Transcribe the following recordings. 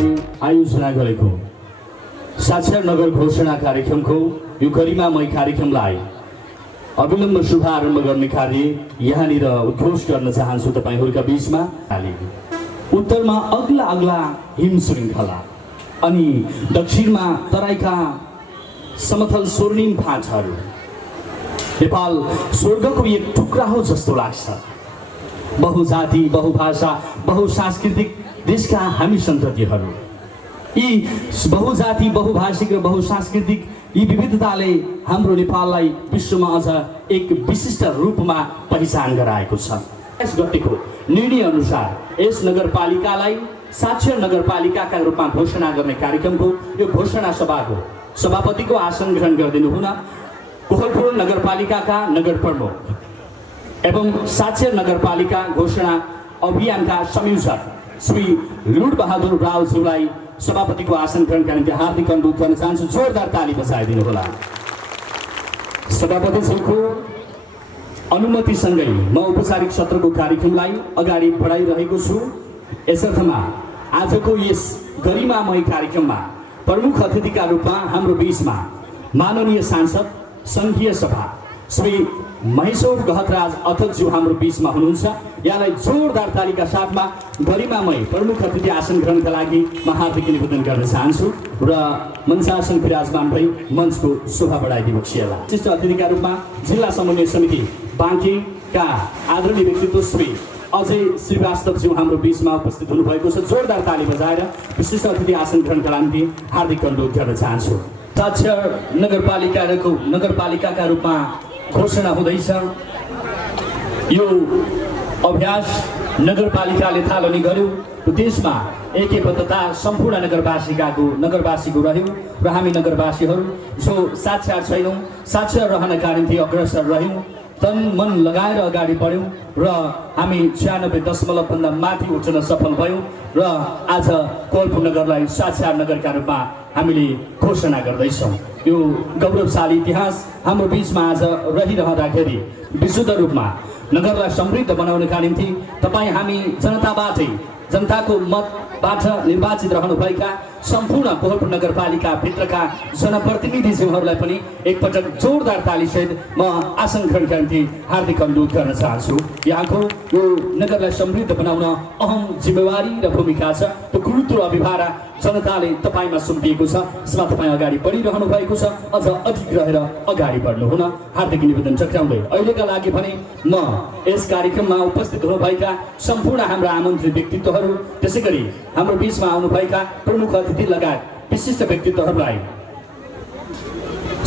नगरपालिकाले आयोजना गरेको साक्षर नगर घोषणा कार्यक्रमको यो गरिमामय कार्यक्रमलाई अविलम्ब शुभारम्भ गर्ने कार्य यहाँनिर उद्घोष गर्न चाहन्छु तपाईहरूका बीचमा। उत्तरमा अग्ला अग्ला हिम श्रृङ्खला अनि दक्षिणमा तराईका समथल स्वर्णिम फाँटहरू। नेपाल स्वर्गको एक टुक्रा हो जस्तो लाग्छ। बहुजाति बहुभाषा बहुसांस्कृतिक देशका हामी सन्ततिहरू यी बहुजाति बहुभाषिक र बहुसांस्कृतिक यी विविधताले हाम्रो नेपाललाई विश्वमा अझ एक विशिष्ट रूपमा पहिचान गराएको छ। यस गतिको निर्णय अनुसार यस नगरपालिकालाई साक्षर नगरपालिकाका रूपमा घोषणा गर्ने कार्यक्रमको यो घोषणा सभाको सभापतिको आसन ग्रहण गरिदिनु हुन कोहलपुर नगरपालिकाका नगर प्रमुख एवं साक्षर नगरपालिका घोषणा अभियानका संयोजक श्री लुड बहादुर रावज्यूलाई सभापतिको आसन ग्रहणका निम्ति हार्दिक अनुरोध गर्न चाहन्छु। जोरदार ताली बजाइदिनु होला। सभापतिज्यूको अनुमतिसँगै म औपचारिक सत्रको कार्यक्रमलाई अगाडि बढाइरहेको छु। यसर्थमा आजको यस गरिमामय कार्यक्रममा प्रमुख अतिथिका रूपमा हाम्रो बीचमा माननीय सांसद संघीय सभा श्री महेश्वर गहतराज अध्यक्षज्यू हाम्रो बीचमा हुनुहुन्छ। यहाँलाई जोरदार तालीका साथमा गरिमामय प्रमुख अतिथि आसन ग्रहणका लागि म हार्दिक निवेदन गर्न चाहन्छु र मञ्चासन विराजमान भई मञ्चको शोभा बढाइदिनु होला। विशिष्ट अतिथिका रूपमा जिल्ला समन्वय समिति बाँकीका आदरणीय व्यक्तित्व श्री अजय श्रीवास्तवज्यू हाम्रो बीचमा उपस्थित हुनुभएको छ। जोरदार ताली बजाएर विशिष्ट अतिथि आसन ग्रहणका लागि हार्दिक अनुरोध गर्न चाहन्छु। साक्षर नगरपालिकाका रूपमा घोषणा हुँदैछ। यो अभ्यास नगरपालिकाले थालनी गर्यो। देशमा एकबद्धता सम्पूर्ण नगरवासीको रह्यो र हामी नगरवासीहरू जो साक्षर छैनौँ साक्षर रहनका निम्ति अग्रसर रह्यौँ, तन मन लगाएर अगाडि बढ्यौँ र हामी 96.भन्दा माथि उठ्न सफल भयौँ र आज कोहलपुर नगरलाई साक्षर नगरका रूपमा हामीले घोषणा गर्दैछौँ। यो गौरवशाली इतिहास हाम्रो बीचमा आज रहिरहँदाखेरि विशुद्ध रूपमा नगरलाई समृद्ध बनाउनका निम्ति तपाईँ हामी जनताको मतबाट निर्वाचित रहनुभएका सम्पूर्ण कोहलपुर नगरपालिका भित्रका जनप्रतिनिधिज्यूहरूलाई पनि एकपटक जोरदार तालीसहित म आसन ग्रहणका निम्ति हार्दिक अनुरोध गर्न चाहन्छु। यहाँको यो नगरलाई समृद्ध बनाउन अहम जिम्मेवारी र भूमिका छ। त्यो गुरुत्व अभिभार जनताले तपाईँमा सुम्पिएको छ। यसमा तपाईँ अगाडि बढिरहनु भएको छ। अझ अधिक रहेर अगाडि बढ्नु हुन हार्दिक निवेदन टक्राउँदै अहिलेका लागि भने म यस कार्यक्रममा उपस्थित हुनुभएका सम्पूर्ण हाम्रा आमन्त्रित व्यक्तित्वहरू त्यसै गरी हाम्रो बीचमा आउनुभएका प्रमुख अतिथि लगायत विशिष्ट व्यक्तित्वहरूलाई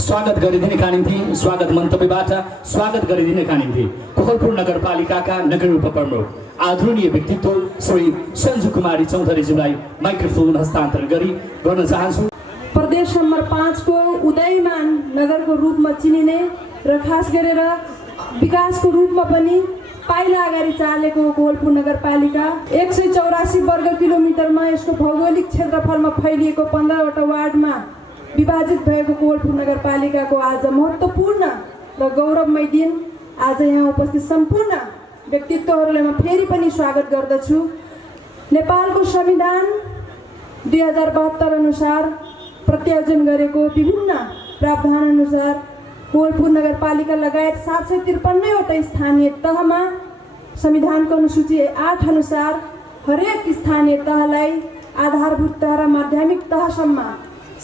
स्वागत गरिदिनका निम्ति स्वागत मन्तव्यबाट स्वागत गरिदिनका निम्ति कोहलपुर नगरपालिकाका नगर उपप्रमुख आदरणीय व्यक्तित्व श्री सञ्जु कुमारी चौधरीज्यूलाई माइक्रोफोन हस्तान्तरण गर्न चाहन्छु। प्रदेश नम्बर 5 को उदयमान नगरको रूपमा चिनिने र खास गरेर विकासको रूपमा पनि पाइला अगाडि चालेको कोहलपुर नगरपालिका 184 वर्ग किलोमिटरमा यसको भौगोलिक क्षेत्रफलमा फैलिएको 15वटा वार्डमा विभाजित भएको कोहलपुर नगरपालिकाको आज महत्त्वपूर्ण र गौरवमय दिन। आज यहाँ उपस्थित सम्पूर्ण व्यक्तित्वहरूलाई म फेरि पनि स्वागत गर्दछु। नेपालको संविधान 2072 अनुसार प्रत्यायोजन गरेको विभिन्न प्रावधान अनुसार कोहलपुर नगरपालिका लगायत 753वटा स्थानीय तहमा संविधानको अनुसूची 8 अनुसार हरेक स्थानीय तहलाई आधारभूत तह र माध्यमिक तहसम्म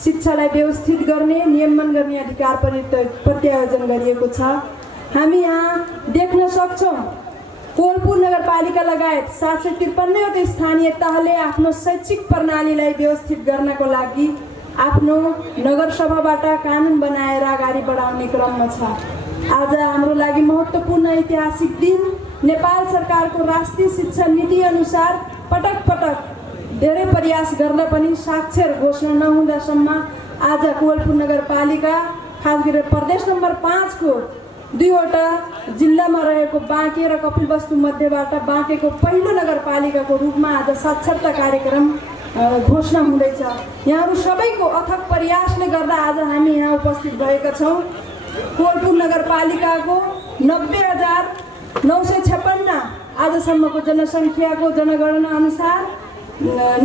शिक्षालाई व्यवस्थित गर्ने नियमन गर्ने अधिकार पनि प्रत्यायोजन गरिएको छ। हामी यहाँ देख्न सक्छौँ कोहलपुर नगरपालिका लगायत 753वटा स्थानीय तहले आफ्नो शैक्षिक प्रणालीलाई व्यवस्थित गर्नको लागि आफ्नो नगरसभाबाट कानुन बनाएर अगाडि बढाउने क्रममा छ। आज हाम्रो लागि महत्त्वपूर्ण ऐतिहासिक दिन। नेपाल सरकारको राष्ट्रिय शिक्षा नीति अनुसार पटक पटक धेरै प्रयास गर्दा पनि साक्षर घोषणा नहुँदासम्म आज कोहलपुर नगरपालिका खास गरेर प्रदेश नम्बर 5 को 2वटा जिल्लामा रहेको बाँके र कपिलवस्तु मध्येबाट बाँकेको पहिलो नगरपालिकाको रूपमा आज साक्षरता कार्यक्रम घोषणा हुँदैछ। यहाँहरू सबैको अथक प्रयासले गर्दा आज हामी यहाँ उपस्थित भएका छौँ। कोहलपुर नगरपालिकाको 90,956 आजसम्मको जनसङ्ख्याको जनगणना अनुसार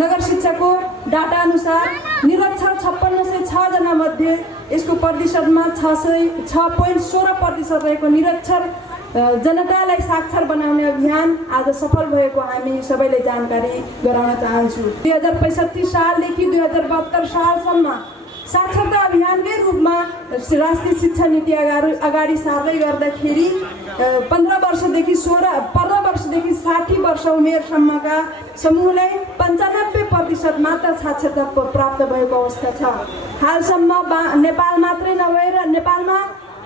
नगर शिक्षाको डाटा अनुसार निरक्षर 5606 जना मध्ये यसको प्रतिशतमा 6.16% रहेको निरक्षर जनतालाई साक्षर बनाउने अभियान आज सफल भएको हामी सबैले जानकारी गराउन चाहन्छु। 2065 सालदेखि 2072 सालसम्म साक्षरता अभियानकै रूपमा राष्ट्रिय शिक्षा नीति अगाडि सार्दै गर्दाखेरि 15 वर्षदेखि 60 वर्ष उमेरसम्मका समूहलाई 95% मात्र साक्षरता प्राप्त भएको अवस्था छ। हालसम्म नेपाल मात्रै नभएर नेपालमा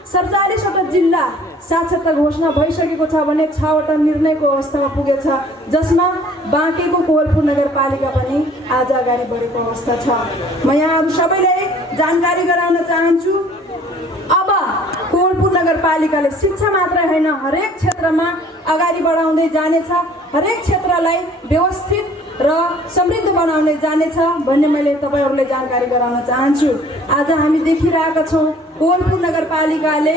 47वटा जिल्ला साक्षरता घोषणा भइसकेको छ भने 6वटा निर्णयको अवस्थामा पुगेछ, जसमा बाँकेको कोहलपुर नगरपालिका पनि आज अगाडि बढेको अवस्था छ। म यहाँहरू सबैलाई जानकारी गराउन चाहन्छु, अब कोहलपुर नगरपालिकाले शिक्षा मात्रै होइन हरेक क्षेत्रमा अगाडि बढाउँदै जानेछ, हरेक क्षेत्रलाई व्यवस्थित र समृद्ध बनाउँदै जानेछ भन्ने मैले तपाईँहरूलाई जानकारी गराउन चाहन्छु। आज हामी देखिरहेका छौँ कोहलपुर नगरपालिकाले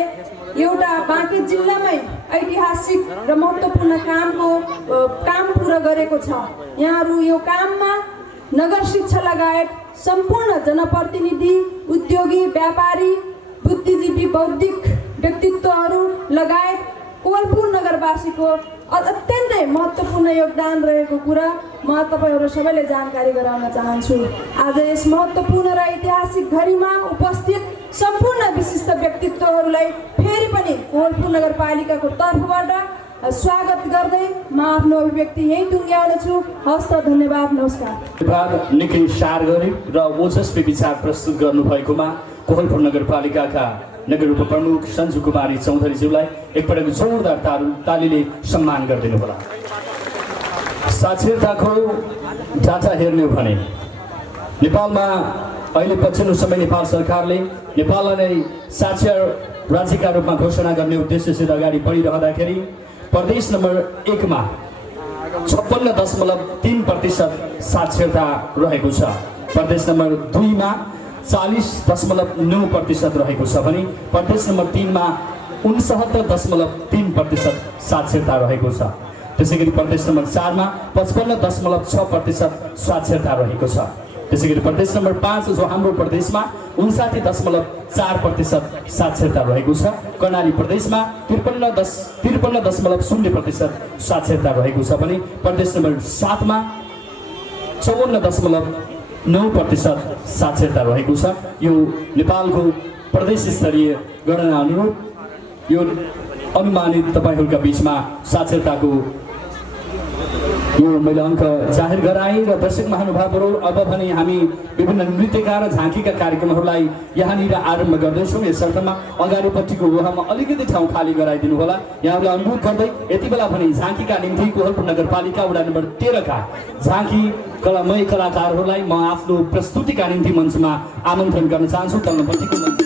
एउटा बाँके जिल्लामै ऐतिहासिक र महत्त्वपूर्ण काम पुरा गरेको छ। यहाँहरू यो काममा नगर शिक्षा लगायत सम्पूर्ण जनप्रतिनिधि, उद्योगी, व्यापारी, बुद्धिजीवी, बौद्धिक व्यक्तित्वहरू लगायत कोहलपुर नगरवासीको अत्यन्तै महत्त्वपूर्ण योगदान रहेको कुरा म तपाईँहरू सबैले जानकारी गराउन चाहन्छु। आज यस महत्त्वपूर्ण र ऐतिहासिक घडीमा उपस्थित सम्पूर्ण विशिष्ट व्यक्तित्वहरूलाई फेरि पनि कोहलपुर नगरपालिकाको तर्फबाट स्वागत गर्दै म आफ्नो अभिव्यक्ति यही टुङ्ग्याउँदछु। हवस् त, धन्यवाद, नमस्कार। निकै सार गरी र ओजस्वी विचार प्रस्तुत गर्नुभएकोमा कोहलपुर नगरपालिकाका नगर उपप्रमुख सञ्जु कुमारी चौधरीज्यूलाई एकपटक जोरदार तालीले सम्मान गरिदिनु होला। साक्षरताको डाटा हेर्ने हो भने नेपालमा अहिले पछिल्लो समय नेपाल सरकारले नेपाललाई नै साक्षर राज्यका रूपमा घोषणा गर्ने उद्देश्यसित अगाडि बढिरहँदाखेरि प्रदेश नम्बर 1 मा 56.3% साक्षरता रहेको छ, प्रदेश नम्बर 2 मा 40.9% रहेको छ भने प्रदेश नम्बर 3 मा 69.3% साक्षरता रहेको छ। त्यसैगरी प्रदेश नम्बर 4 मा 55.6% साक्षरता रहेको छ। त्यसैगरी प्रदेश नम्बर 5 जो हाम्रो प्रदेशमा 59.4% साक्षरता रहेको छ। कर्णाली प्रदेशमा 53.0% साक्षरता रहेको छ भने प्रदेश नम्बर 7 मा 54.9% साक्षरता रहेको छ। यो नेपालको प्रदेश स्तरीय गणना अनुरूप यो अनुमानित तपाईँहरूका बिचमा साक्षरताको यो मैले अङ्क जाहेर गराएँ। र दर्शक महानुभावहरू, अब भने हामी विभिन्न नृत्यका र झाँकीका कार्यक्रमहरूलाई यहाँनिर आरम्भ गर्दैछौँ। यसर्थमा अगाडिपट्टिको रोहामा अलिकति ठाउँ खाली गराइदिनु होला। यहाँहरूलाई अनुरोध गर्दै यति बेला भने झाँकीका निम्ति कोहलपुर नगरपालिका वडा नम्बर 13 का झाँकी कलामय कलाकारहरूलाई म आफ्नो प्रस्तुतिका निम्ति मञ्चमा आमन्त्रण गर्न चाहन्छु। तल्लोपट्टिको मञ्च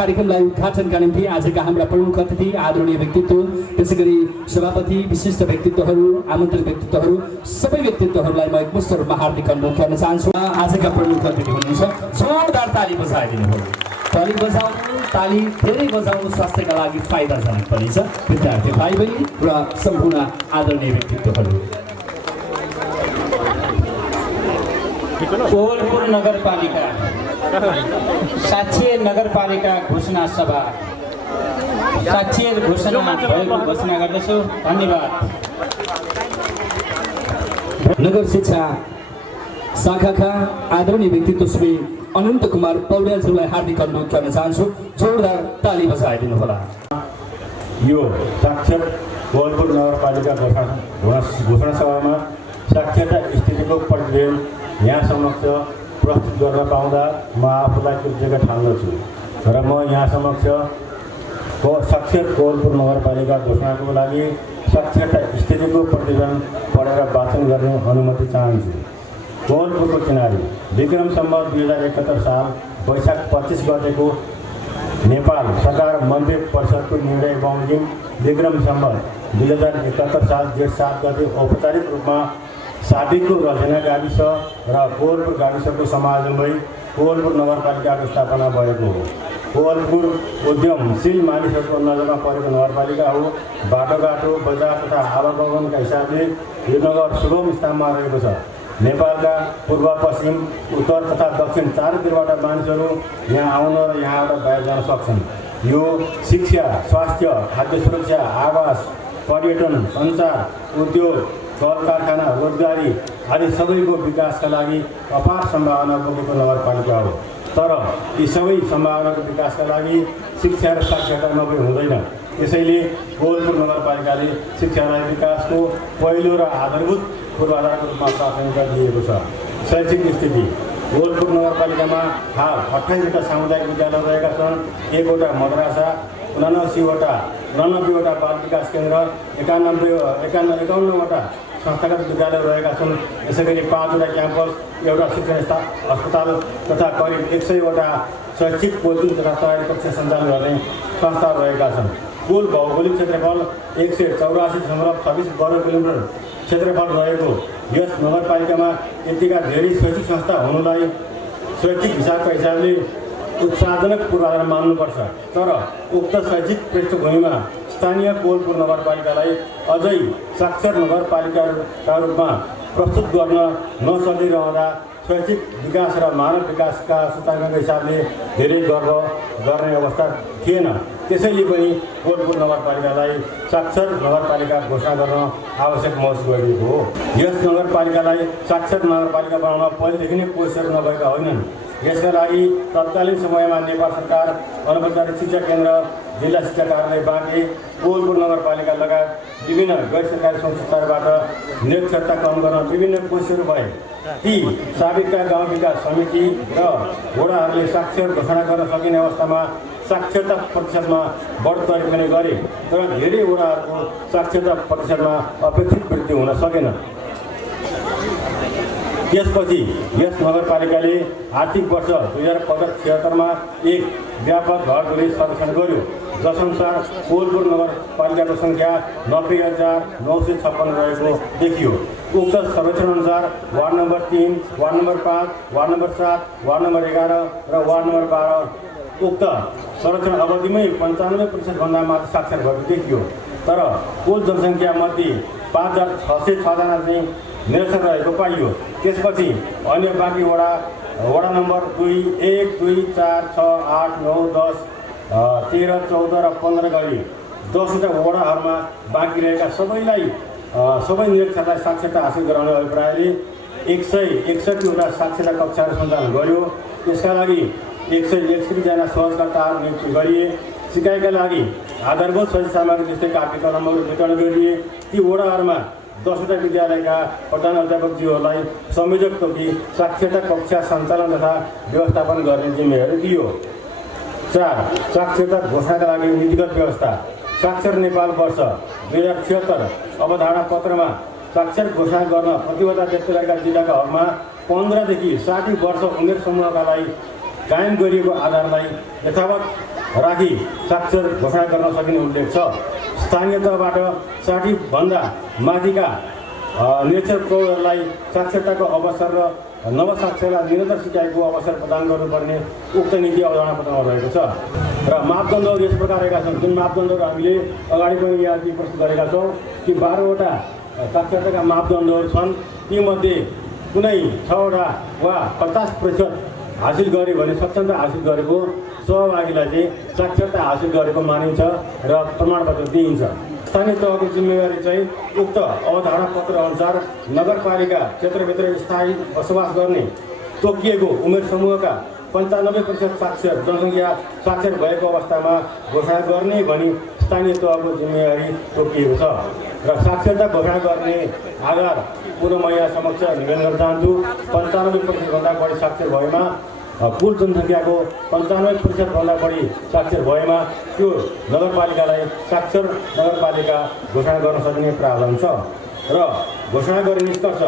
कार्यक्रमलाई उद्घाटनका निम्ति आजका हाम्रा प्रमुख अतिथि आदरणीय व्यक्तित्व त्यसै गरी सभापति विशिष्ट व्यक्तित्वहरू आमन्त्रित व्यक्तित्वहरू सबै व्यक्तित्वहरूलाई म एकमुष्ट रूपमा हार्दिक अनुरोध गर्न चाहन्छु। आजका प्रमुख अतिथि हुनुहुन्छ, जोरदार ताली बजाइदिनु हो। ताली बजाउनु, ताली धेरै बजाउनु स्वास्थ्यका लागि फाइदाजनक पनि छ। विद्यार्थी भाइ बहिनी र सम्पूर्ण आदरणीय व्यक्तित्वहरू। कोवलपुर नगरपालिका साक्षी नगरपालिका घोषणा सभा साक्षी घोषणा भएको घोषणा गर्दछु। धन्यवाद। नगर शिक्षा शाखाका आदरणीय व्यक्तित्व श्री अनन्त कुमार पौड्यालज्यूलाई हार्दिक अनुरोध गर्न चाहन्छु। जोरदार ताली बजाइदिनु होला। यो साक्षर कोवलपुर नगरपालिका घोषणा सभामा साक्षरता स्थितिको प्रतिवेदन यहाँ समक्ष प्रस्तुत गर्न पाउँदा म आफूलाई कृतज्ञ ठान्दछु र म यहाँ समक्ष साक्षर कोवलपुर नगरपालिका घोषणाको लागि साक्षरता स्थितिको प्रतिवेदन पढेर वाचन गर्ने अनुमति चाहन्छु। कोवलपुरको चिनारी विक्रम सम्वत 2071 साल वैशाख 25 गतेको नेपाल सरकार मन्त्री परिषदको निर्णय बमोजिम विक्रम सम्वत 2071 साल जेठ 7 गते औपचारिक रूपमा साबिकको रचना गाविस र कोवलपुर गाविसको समायोजन भई कोवलपुर नगरपालिकाको स्थापना भएको हो। कोवलपुर उद्यमशील मानिसहरूको नजरमा परेको नगरपालिका हो। बाटोघाटो बजार तथा आवागमनका हिसाबले यो नगर सुगम स्थानमा रहेको छ। नेपालका पूर्व पश्चिम उत्तर तथा दक्षिण चारैतिरबाट मानिसहरू यहाँ आउन र यहाँबाट बाहिर जान सक्छन्। यो शिक्षा, स्वास्थ्य, खाद्य सुरक्षा, आवास, पर्यटन, सञ्चार, उद्योग, कल कारखाना, रोजगारी आदि सबैको विकासका लागि अपार सम्भावना बोकेको नगरपालिका हो। तर यी सबै सम्भावनाको विकासका लागि शिक्षा र साक्षरता नभई हुँदैन। त्यसैले कोवलपुर नगरपालिकाले शिक्षालाई विकासको पहिलो र आधारभूत पूर्वाधारको रूपमा प्राथमिकता दिएको छ। शैक्षिक स्थिति कोवलपुर नगरपालिकामा हाल 28वटा सामुदायिक विद्यालय रहेका छन्। 1वटा मद्रासा, 89वटा बाल विकास केन्द्र, 51वटा संस्थागत विद्यालय रहेका छन्। यसै गरी 5वटा क्याम्पस, एउटा शिक्षण अस्पताल तथा करिब 100वटा शैक्षिक कोचिङ तथा तयारी कक्षा सञ्चालन गर्ने संस्थाहरू रहेका छन्। कुल भौगोलिक क्षेत्रफल 184.26 वर्ग किलोमिटर क्षेत्रफल रहेको यस नगरपालिकामा यतिका धेरै शैक्षिक संस्था हुनुलाई शैक्षिक हिसाबले उत्साहजनक पूर्वाधार मान्नुपर्छ। तर उक्त शैक्षिक पृष्ठभूमिमा स्थानीय कोवलपुर नगरपालिकालाई अझै साक्षर नगरपालिकाका रूपमा प्रस्तुत गर्न नसकिरहँदा शैक्षिक विकास र मानव विकासका सूचकाङ्कका हिसाबले धेरै गर्व गर्ने अवस्था थिएन। त्यसैले पनि कोवलपुर नगरपालिकालाई साक्षर नगरपालिका घोषणा गर्न आवश्यक महसुस गरिएको हो। यस नगरपालिकालाई साक्षर नगरपालिका बनाउन पहिलेदेखि नै कोसिसहरू नभएका होइनन्। यसका लागि तत्कालीन समयमा नेपाल सरकार, अनौपचारिक शिक्षा केन्द्र, जिल्ला शिक्षा कार्यालय बाँके, कोवलपुर नगरपालिका लगायत विभिन्न गैर सरकारी संस्थाहरूबाट निरक्षरता कम गर्न विभिन्न कोसिसहरू भए। ती साबिकका गाउँ विकास समिति र वडाहरूले साक्षर घोषणा गर्न सकिने अवस्थामा साक्षरता प्रतिशतमा बढोत्तरी पनि गरे, तर धेरै वडाहरूको साक्षरता प्रतिशतमा अपेक्षित वृद्धि हुन सकेन। त्यसपछि यस नगरपालिकाले आर्थिक वर्ष 2075-76मा एक व्यापक घरधुरी सर्वेक्षण गर्यो, जसअनुसार कोवलपुर नगरपालिकाको सङ्ख्या 90,956 रहेको देखियो। उक्त सर्वेक्षणअनुसार ward number 3, ward number 5, ward number 7, ward number 11 र वार्ड नम्बर 12 उक्त सर्वेक्षण अवधिमै 95% मात्र साक्षर भएको देखियो। तर कुल जनसङ्ख्यामध्ये 5,606 जना चाहिँ निरक्षर रहेको पाइयो। त्यसपछि अन्य बाँकी वडा नम्बर 2, 1, 2, 4, 6, 8, 9, 10, 13, 14 र 15 गरी 10वटा वडाहरूमा बाँकी रहेका सबै निरक्षरलाई साक्षरता हासिल गराउने अभिप्रायले 161वटा साक्षरता कक्षाहरू सञ्चालन गर्यो। त्यसका लागि 161 जना सहजकर्ताहरू नियुक्ति गरिए। सिकाइका लागि आधारभूत शैक्षिक सामग्री जस्तै कापी कलमहरू वितरण गरिए। ती वडाहरूमा 10वटा विद्यालयका प्रधान अध्यापकज्यूहरूलाई संयोजक तोकी साक्षरता कक्षा सञ्चालन तथा व्यवस्थापन गर्ने जिम्मेवारी दियो। 4. साक्षरता घोषणाका लागि नीतिगत व्यवस्था। साक्षर नेपाल वर्ष 2076 अवधारणा पत्रमा साक्षर घोषणा गर्न प्रतिबद्धता व्यक्त गरेका जिल्लाकाहरूमा 15 देखि 60 वर्ष उमेर समूहका लागि कायम गरिएको आधारलाई यथावत राखी साक्षर घोषणा गर्न सकिने उल्लेख छ। स्थानीय तहबाट 60भन्दा माथिका निरक्षर प्रौढहरूलाई साक्षरताको अवसर र नवसाक्षरलाई निरन्तर सिकाइको अवसर प्रदान गर्नुपर्ने उक्त नीति अवधारणा पत्रमा रहेको छ र मापदण्डहरू यस प्रकार रहेका छन्। जुन मापदण्डहरू हामीले अगाडि पनि यहाँ प्रस्तुत गरेका छौँ ती 12वटा साक्षरताका मापदण्डहरू छन्। तीमध्ये कुनै 6वटा वा 50% हासिल गर्यो भने सक्षमता हासिल गरेको सहभागीलाई चाहिँ साक्षरता हासिल गरेको मानिन्छ र प्रमाणपत्र दिइन्छ। स्थानीय तहको जिम्मेवारी चाहिँ उक्त अवधारणा पत्र अनुसार नगरपालिका क्षेत्रभित्र स्थायी बसोबास गर्ने तोकिएको उमेर समूहका 95% साक्षर जनसङ्ख्या साक्षर भएको अवस्थामा घोषणा गर्ने भनी स्थानीय तहको जिम्मेवारी तोकिएको छ र साक्षरता घोषणा गर्ने आधार पुनः म यहाँ समक्ष निवेदन गर्न चाहन्छु। 95%भन्दा बढी साक्षर भएमा कुल जनसङ्ख्याको 95%भन्दा बढी साक्षर भएमा त्यो नगरपालिकालाई साक्षर नगरपालिका घोषणा गर्न सकिने प्रावधान छ र घोषणा गर्ने निष्कर्ष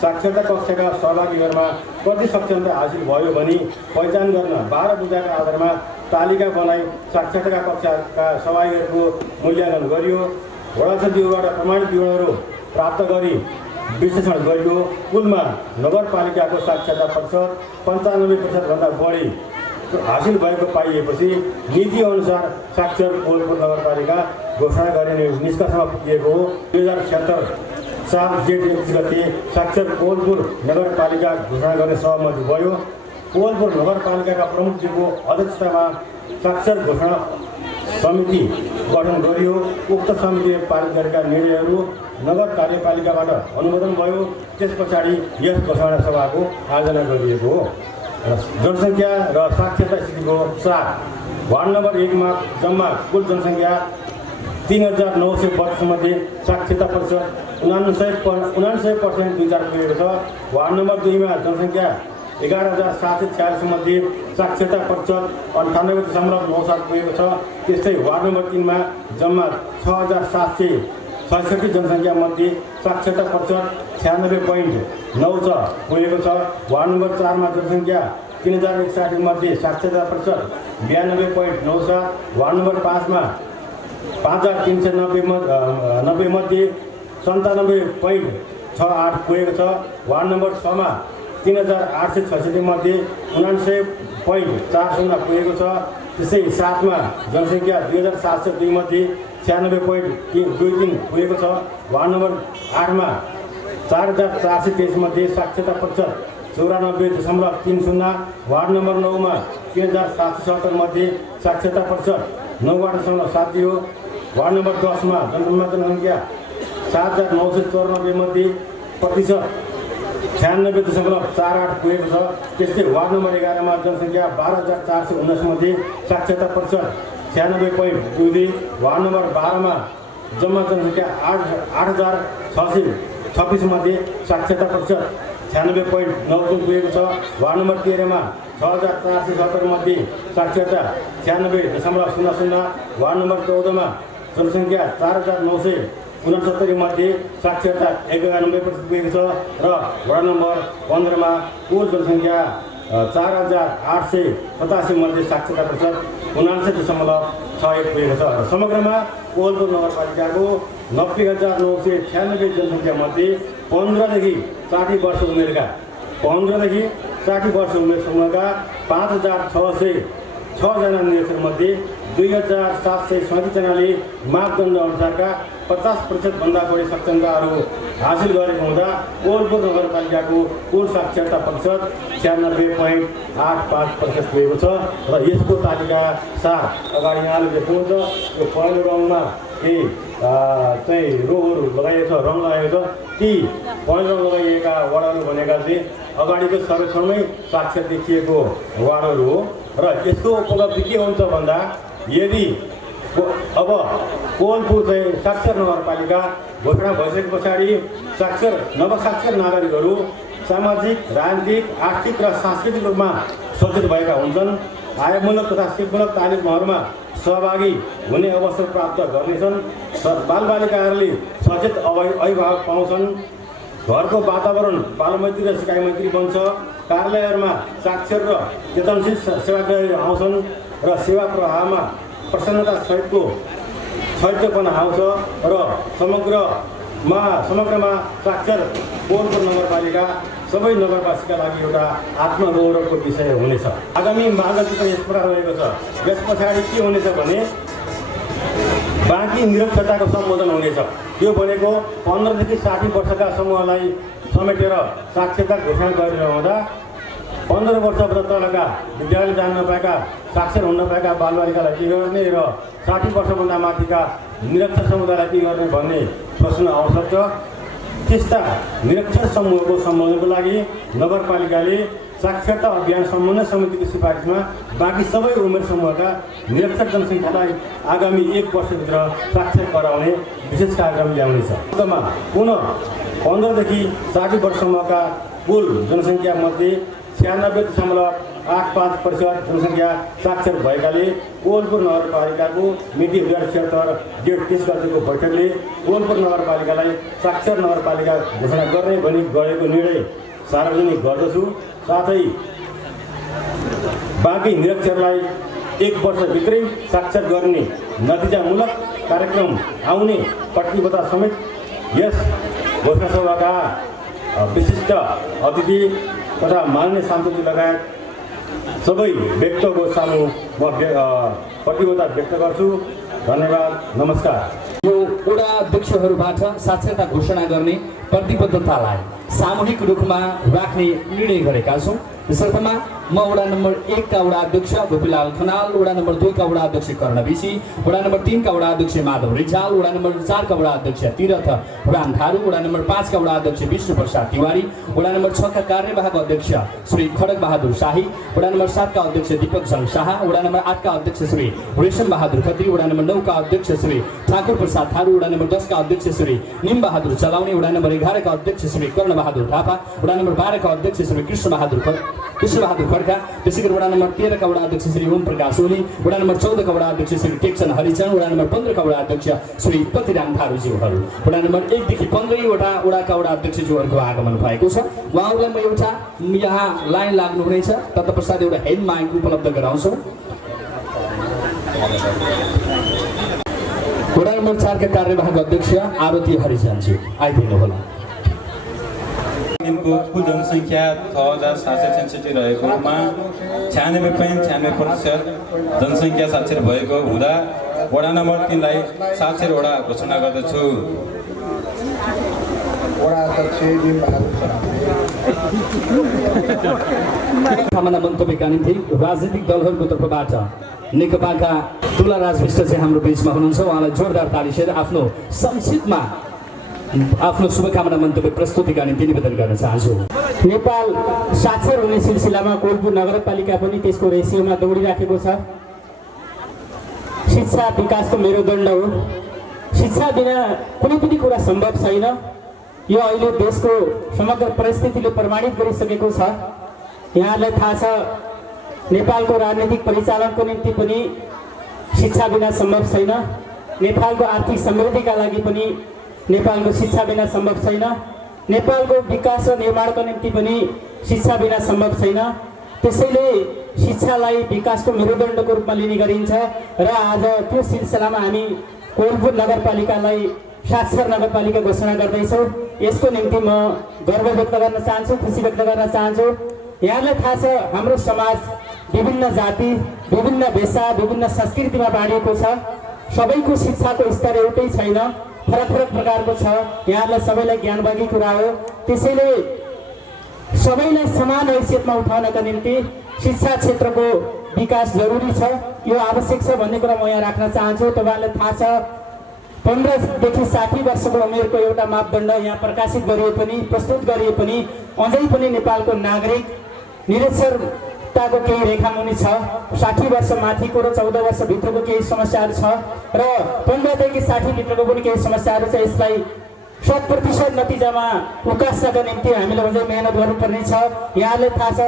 साक्षरता कक्षाका सहभागीहरूमा कति सक्षमता हासिल भयो भनी पहिचान गर्न 12 बुँदाका आधारमा तालिका बनाई साक्षरता कक्षाका सहभागीहरूको मूल्याङ्कन गरियो। वडा सचिवबाट प्रमाणित विवरणहरू प्राप्त गरी विश्लेषण गरियो। कुलमा नगरपालिकाको साक्षरता प्रतिशत 95%भन्दा बढी हासिल भएको पाइएपछि नीति अनुसार साक्षर कोलपुर नगरपालिका घोषणा गरिने निष्कर्षमा पुगिएको हो। 2076 साल जेठ 21 गते साक्षर कोलपुर नगरपालिका घोषणा गर्ने सहमति भयो। कोलपुर नगरपालिकाका प्रमुखजीको अध्यक्षतामा साक्षर घोषणा समिति गठन गरियो। उक्त समितिले पारित गरेका निर्णयहरू नगर कार्यपालिकाबाट अनुमोदन भयो। त्यस पछाडि यस घोषणा सभाको आयोजना गरिएको हो। जनसङ्ख्या र साक्षरता स्थितिको साथ वार्ड नम्बर 1 मा जम्मा कुल जनसङ्ख्या 3932 मध्ये साक्षरता प्रतिशत 99% विचार पुगेको छ। वार्ड नम्बर 2 मा जनसङ्ख्या 11746 मध्ये साक्षरता प्रतिशत 98.97 पुगेको छ। त्यस्तै वार्ड नम्बर 3 मा जम्मा 6766 जनसङ्ख्या मध्ये साक्षरता प्रतिशत 96.9 पुगेको छ। वार्ड नम्बर 4 मा जनसङ्ख्या 3061 मध्ये साक्षरता प्रतिशत 92.97। वार्ड नम्बर 5 मा 5390 मध्ये 97.68 पुगेको छ। वार्ड नम्बर 6 मा 3866 मध्ये 99.40 पुगेको छ। त्यसै 7 मा जनसङ्ख्या 2702 मध्ये 96.23 पुगेको छ। वार्ड नम्बर 8 मा 4423 मध्ये साक्षरता प्रतिशत 94.30। वार्ड नम्बर 9 मा 3777 मध्ये साक्षरता प्रतिशत 98.70। वार्ड नम्बर 10 मा जनसङ्ख्या 7994 मध्ये प्रतिशत 96.48 पुगेको छ। त्यस्तै वार्ड नम्बर 11 मा जनसङ्ख्या 12419 मध्ये साक्षरता प्रतिशत 96.22। वार्ड नम्बर 12 मा जम्मा जनसङ्ख्या 8626 मध्ये साक्षरता प्रतिशत 96.93 पुगेको छ। वार्ड नम्बर 13 मा 6470 मध्ये साक्षरता 96.00। वार्ड नम्बर 14 मा जनसङ्ख्या 4969 मध्ये साक्षरता 91% पुगेको छ र वडा नम्बर 15 मा कुल जनसङ्ख्या 4887 मध्ये साक्षरता प्रतिशत 59.61 पुगेको छ। समग्रमा कोलपुर नगरपालिकाको 90,996 जनसङ्ख्या मध्ये 15देखि 60 वर्ष उमेरका 15देखि 60 वर्ष उमेर समूहका 5606 जना निरक्षर मध्ये 2737 जनाले मापदण्ड अनुसारका 50% भन्दा बढी सक्षमताहरू हासिल गरेको हुँदा कोलपुर नगरपालिकाको कुल साक्षरता प्रतिशत 96.85% पुगेको छ र यसको तालिका साथ अगाडि यहाँले देख्नुहुन्छ यो पहिलो रङमा केही चाहिँ रोहरू लगाइएको छ, रङ लगाएको छ। ती पहिलो रङ लगाइएका वार्डहरू भनेका चाहिँ अगाडिको सर्वेक्षणमै साक्षर देखिएको वार्डहरू हो र यसको उपलब्धि के हुन्छ भन्दा यदि अब कोलपुर चाहिँ साक्षर नगरपालिका घोषणा भइसके पछाडि साक्षर नवसाक्षर नागरिकहरू सामाजिक, राजनीतिक, आर्थिक र सांस्कृतिक रूपमा सचेत भएका हुन्छन्। आयमूलक तथा सिपमूलक तालिमहरूमा सहभागी हुने अवसर प्राप्त गर्नेछन्। बालबालिकाहरूले सचेत अभिभावक पाउँछन्। घरको वातावरण बालमैत्री र सिकाइ मैत्री बन्छ। कार्यालयहरूमा साक्षर र चेतनशील सेवाग्राही आउँछन्। र सेवा प्रवाहमा प्रसन्नता सहितपना आउँछ र समग्रमा साक्षर कोवलपुर नगरपालिका सबै नगरवासीका लागि एउटा आत्मगौरवको विषय हुनेछ। आगामी मार्गदर्शन यस प्रकार रहेको छ। यस पछाडि के हुनेछ भने बाँकी निरक्षरताको सम्बोधन हुनेछ। त्यो भनेको 15 देखि 60 वर्षका समूहलाई समेटेर साक्षरता घोषणा गरिरहँदा 15 वर्षभन्दा तलका विद्यालय जान नपाएका साक्षर हुन नपाएका बालबालिकालाई के गर्ने र 60 वर्षभन्दा माथिका निरक्षर समुदायलाई के गर्ने भन्ने प्रश्न आउन सक्छ। त्यस्ता निरक्षर समूहको सम्बोधनको लागि नगरपालिकाले साक्षरता अभियान समन्वय समितिको सिफारिसमा बाँकी सबै उमेर समूहका निरक्षर जनसङ्ख्यालाई आगामी 1 वर्षभित्र साक्षर गराउने विशेष कार्यक्रम ल्याउनेछ। अन्तमा पुनः 15 देखि 60 वर्षसम्मका कुल जनसङ्ख्यामध्ये 96.85% जनसङ्ख्या साक्षर भएकाले कोवलपुर नगरपालिकाको मिति 2076 जेठ 30 गतेको बैठकले कोवलपुर नगरपालिकालाई साक्षर नगरपालिका घोषणा गर्ने भनी गरेको निर्णय सार्वजनिक गर्दछु। साथै बाँकी निरक्षरलाई 1 वर्षभित्रै साक्षर गर्ने नतिजामूलक कार्यक्रम आउने प्रतिबद्धता समेत यस घोषणा सभाका विशिष्ट अतिथि तथा माननीय सांसद लगायत सबै व्यक्तिको सामु म प्रतिबद्धता व्यक्त गर्छु। धन्यवाद, नमस्कार। यो वडा अध्यक्षहरूबाट साक्षरता घोषणा गर्ने प्रतिबद्धतालाई सामूहिक रूपमा राख्ने निर्णय गरेका छौँ। यसर्थमा म वडा नम्बर 1 का वडा अध्यक्ष गोपीलाल खनाल, वडा नम्बर 2 का वडा अध्यक्ष कर्ण विसी, वडा नम्बर 3 का वडा अध्यक्ष माधव रिजाल, वडा नम्बर 4 का वडा अध्यक्ष तीरथ राम थारू, वडा नम्बर 5 का वडा अध्यक्ष विष्णु प्रसाद तिवारी, वडा नम्बर 6 का कार्यवाहक अध्यक्ष श्री खड्ग बहादुर शाही, वडा नम्बर 7 का अध्यक्ष दीपक जंग शाह, वडा नम्बर 8 का अध्यक्ष श्री रेशम बहादुर खत्री, वडा नम्बर 9 का अध्यक्ष श्री ठाकुर प्रसाद थारू, वडा नम्बर 10 का अध्यक्ष श्री निम बहादुर चलाउने, वडा नम्बर 11 का अध्यक्ष श्री कर्ण बहादुर थापा, वडा नम्बर 12 का अध्यक्ष श्री कृष्ण बहादुर खड्का, त्यसै गरी वडा नम्बर 13 का वडा अध्यक्ष श्री ओम प्रकाश ओली, वडा नम्बर 14 का वडा अध्यक्ष श्री टेक्चन हरिचरण, वडा नम्बर 15 का वडा अध्यक्ष श्री पतिराम थारूज्यूहरू, वडा नम्बर 1 देखि 15 वटा वडाका वडा अध्यक्षज्यूहरूको आगमन भएको छ। उहाँहरूलाई म एउटा यहाँ लाइन लाग्नु हुनेछ, तत्पश्चात एउटा हेड माइक उपलब्ध गराउँछौँ। वडा नम्बर 4 का कार्यवाहक अध्यक्ष आरती हरिचरणज्यू आइपुग्नु होला। दिनको कुल जनसङ्ख्या 6766 रहेकोमा 96.96% जनसङ्ख्या साक्षर भएको हुँदा वडा नम्बर 3 लाई साक्षर वडा घोषणा गर्दछु। वडा अध्यक्ष मन्तव्यका निम्ति राजनीतिक दलहरूको तर्फबाट नेकपाका तुलाराज विष्ट चाहिँ हाम्रो बिचमा हुनुहुन्छ। उहाँलाई जोरदार तालिसेर आफ्नो संक्षिप्तमा आफ्नो शुभकामना मन्तव्य प्रस्तुतिका निम्ति निवेदन गर्न चाहन्छु। नेपाल साक्षर हुने सिलसिलामा कोवलपुर नगरपालिका पनि त्यसको रेसियोमा दौडिराखेको छ। शिक्षा विकासको मेरुदण्ड हो। शिक्षा बिना कुनै पनि कुरा सम्भव छैन। यो अहिले देशको समग्र परिस्थितिले प्रमाणित गरिसकेको छ। यहाँलाई थाहा छ, नेपालको राजनीतिक परिचालनको निम्ति पनि शिक्षा बिना सम्भव छैन। नेपालको आर्थिक समृद्धिका लागि पनि नेपालको शिक्षा बिना सम्भव छैन। नेपालको विकास र निर्माणको निम्ति पनि शिक्षा बिना सम्भव छैन। त्यसैले शिक्षालाई विकासको मेरुदण्डको रूपमा लिने गरिन्छ र आज त्यो सिलसिलामा हामी कोवलपुर नगरपालिकालाई साक्षर नगरपालिका घोषणा गर्दैछौँ। यसको निम्ति म गर्व व्यक्त गर्न चाहन्छु, खुसी व्यक्त गर्न चाहन्छु। यहाँलाई थाहा छ, हाम्रो समाज विभिन्न जाति, विभिन्न भेषा, विभिन्न संस्कृतिमा बाँडिएको छ। सबैको शिक्षाको स्तर एउटै छैन, फरक फरक प्रकारको छ। यहाँलाई सबैलाई ज्ञान भएकै कुरा हो। त्यसैले सबैलाई समान हैसियतमा उठाउनका निम्ति शिक्षा क्षेत्रको विकास जरुरी छ, यो आवश्यक छ भन्ने कुरा म यहाँ राख्न चाहन्छु। तपाईँलाई थाहा छ, 15 देखि 60 वर्षको उमेरको एउटा मापदण्ड यहाँ प्रकाशित गरिए पनि, प्रस्तुत गरिए पनि अझै पनि नेपालको नागरिक निरक्षरताको केही रेखामुनि छ। 60 वर्ष माथिको र 14 वर्षभित्रको केही समस्याहरू छ र 15 देखि 60 भित्रको पनि केही समस्याहरू छ। यसलाई 100% नतिजामा उकास्नका निम्ति हामीले अझै मेहनत गर्नुपर्ने छ। यहाँले थाहा छ,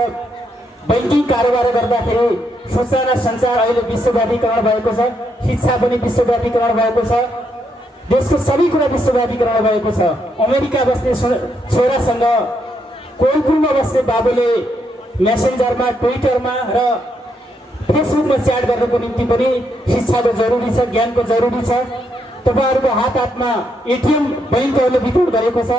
बैंकिङ कारोबार गर्दाखेरि सूचना सञ्चार अहिले विश्वव्यापीकरण भएको छ, शिक्षा पनि विश्वव्यापीकरण भएको छ, देशको सबै कुरा विश्वव्यापीकरण भएको छ। अमेरिका बस्ने छोरासँग कोवलपुरमा बस्ने बाबुले मेसेन्जरमा, ट्विटरमा र फेसबुकमा च्याट गर्नको निम्ति पनि शिक्षाको जरुरी छ, ज्ञानको जरुरी छ। तपाईँहरूको हात हातमा एटिएम बैङ्कहरूले वितरण गरेको छ।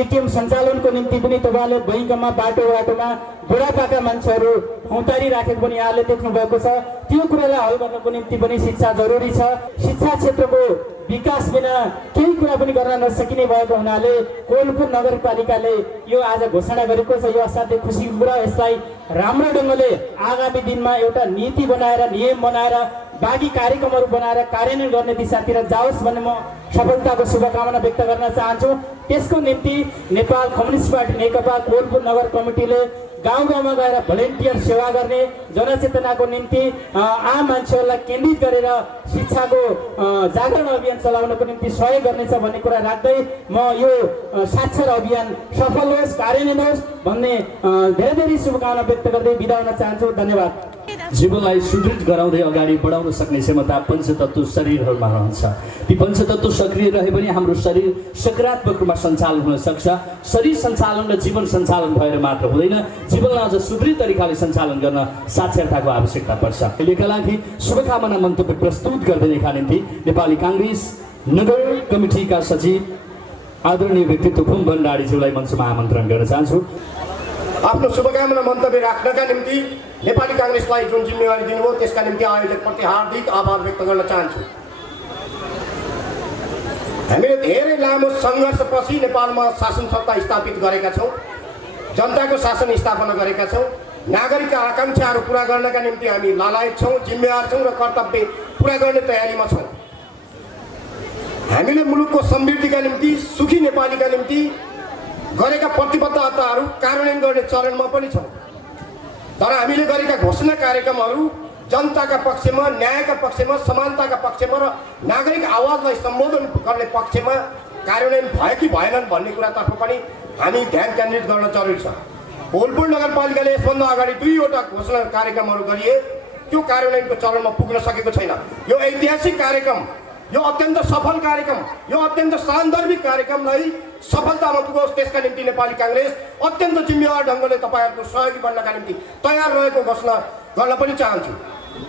एटिएम सञ्चालनको निम्ति पनि तपाईँहरूले बैङ्कमा बाटोमा बुढापाका मान्छेहरू हौतारी राखेको पनि यहाँले देख्नु भएको छ। त्यो कुरालाई हल गर्नको निम्ति पनि शिक्षा जरुरी छ। शिक्षा क्षेत्रको विकास बिना केही कुरा पनि गर्न नसकिने भएको हुनाले कोलपुर नगरपालिकाले यो आज घोषणा गरेको छ। यो असाध्यै खुसीको कुरा। यसलाई राम्रो ढङ्गले आगामी दिनमा एउटा नीति बनाएर, नियम बनाएर, बाँकी कार्यक्रमहरू बनाएर कार्यान्वयन गर्ने दिशातिर जाओस् भन्ने म सफलताको शुभकामना व्यक्त गर्न चाहन्छु। त्यसको निम्ति नेपाल कम्युनिस्ट पार्टी नेकपा कोलपुर नगर कमिटीले गाउँ गाउँमा गएर भोलिन्टियर सेवा गर्ने, जनचेतनाको निम्ति आम मान्छेहरूलाई केन्द्रित गरेर शिक्षाको जागरण अभियान चलाउनको निम्ति सहयोग गर्नेछ भन्ने कुरा राख्दै म यो साक्षर अभियान सफल होस्, कार्यान्वयन होस् भन्ने धेरै धेरै शुभकामना व्यक्त गर्दै बिदा हुन चाहन्छु। धन्यवाद। जीवनलाई सुदृढ गराउँदै अगाडि बढाउन सक्ने क्षमता पञ्चतत्व शरीरहरूमा रहन्छ। ती पञ्चतत्व सक्रिय रहे पनि हाम्रो शरीर सकारात्मक रूपमा सञ्चालन हुन सक्छ। शरीर सञ्चालन र जीवन सञ्चालन भएर मात्र हुँदैन, जीवनलाई अझ सुदृढ तरिकाले सञ्चालन गर्न साक्षरताको आवश्यकता पर्छ। अहिलेका लागि शुभकामना मन्तव्य प्रस्तुत गर्दैनका निम्ति नेपाली काङ्ग्रेस नगर कमिटीका सचिव आदरणीय व्यक्तित्व खुम भण्डारीज्यूलाई मञ्चमा आमन्त्रण गर्न चाहन्छु। आफ्नो शुभकामना मन्तव्य राख्नका निम्ति नेपाली काङ्ग्रेसलाई जुन जिम्मेवारी दिनुभयो त्यसका निम्ति आयोजकप्रति हार्दिक आभार व्यक्त गर्न चाहन्छु। हामीले धेरै लामो सङ्घर्षपछि नेपालमा शासन सत्ता स्थापित गरेका छौँ, जनताको शासन स्थापना गरेका छौँ। नागरिकका आकाङ्क्षाहरू पुरा गर्नका निम्ति हामी लालायत छौँ, जिम्मेवार छौँ र कर्तव्य पुरा गर्ने तयारीमा छौँ। हामीले मुलुकको समृद्धिका निम्ति, सुखी नेपालीका निम्ति गरेका प्रतिबद्धताहरू कार्यान्वयन गर्ने चरणमा पनि छौँ। तर हामीले गरेका घोषणा कार्यक्रमहरू जनताका पक्षमा, न्यायका पक्षमा, समानताका पक्षमा र नागरिक आवाजलाई सम्बोधन गर्ने पक्षमा कार्यान्वयन भयो कि भएनन् भन्ने कुरातर्फ पनि हामी ध्यान केन्द्रित गर्न जरुरी छ। कोलपुर नगरपालिकाले यसभन्दा अगाडि 2वटा घोषणा कार्यक्रमहरू गरिए, त्यो कार्यान्वयनको चरणमा पुग्न सकेको छैन। यो ऐतिहासिक कार्यक्रम, यो अत्यन्त सफल कार्यक्रम, यो अत्यन्त सान्दर्भिक कार्यक्रमलाई सफलतामा पुगोस् त्यसका निम्ति नेपाली काङ्ग्रेस अत्यन्त जिम्मेवार ढङ्गले तपाईँहरूको सहयोगी बन्नका निम्ति तयार रहेको घोषणा गर्न पनि चाहन्छु।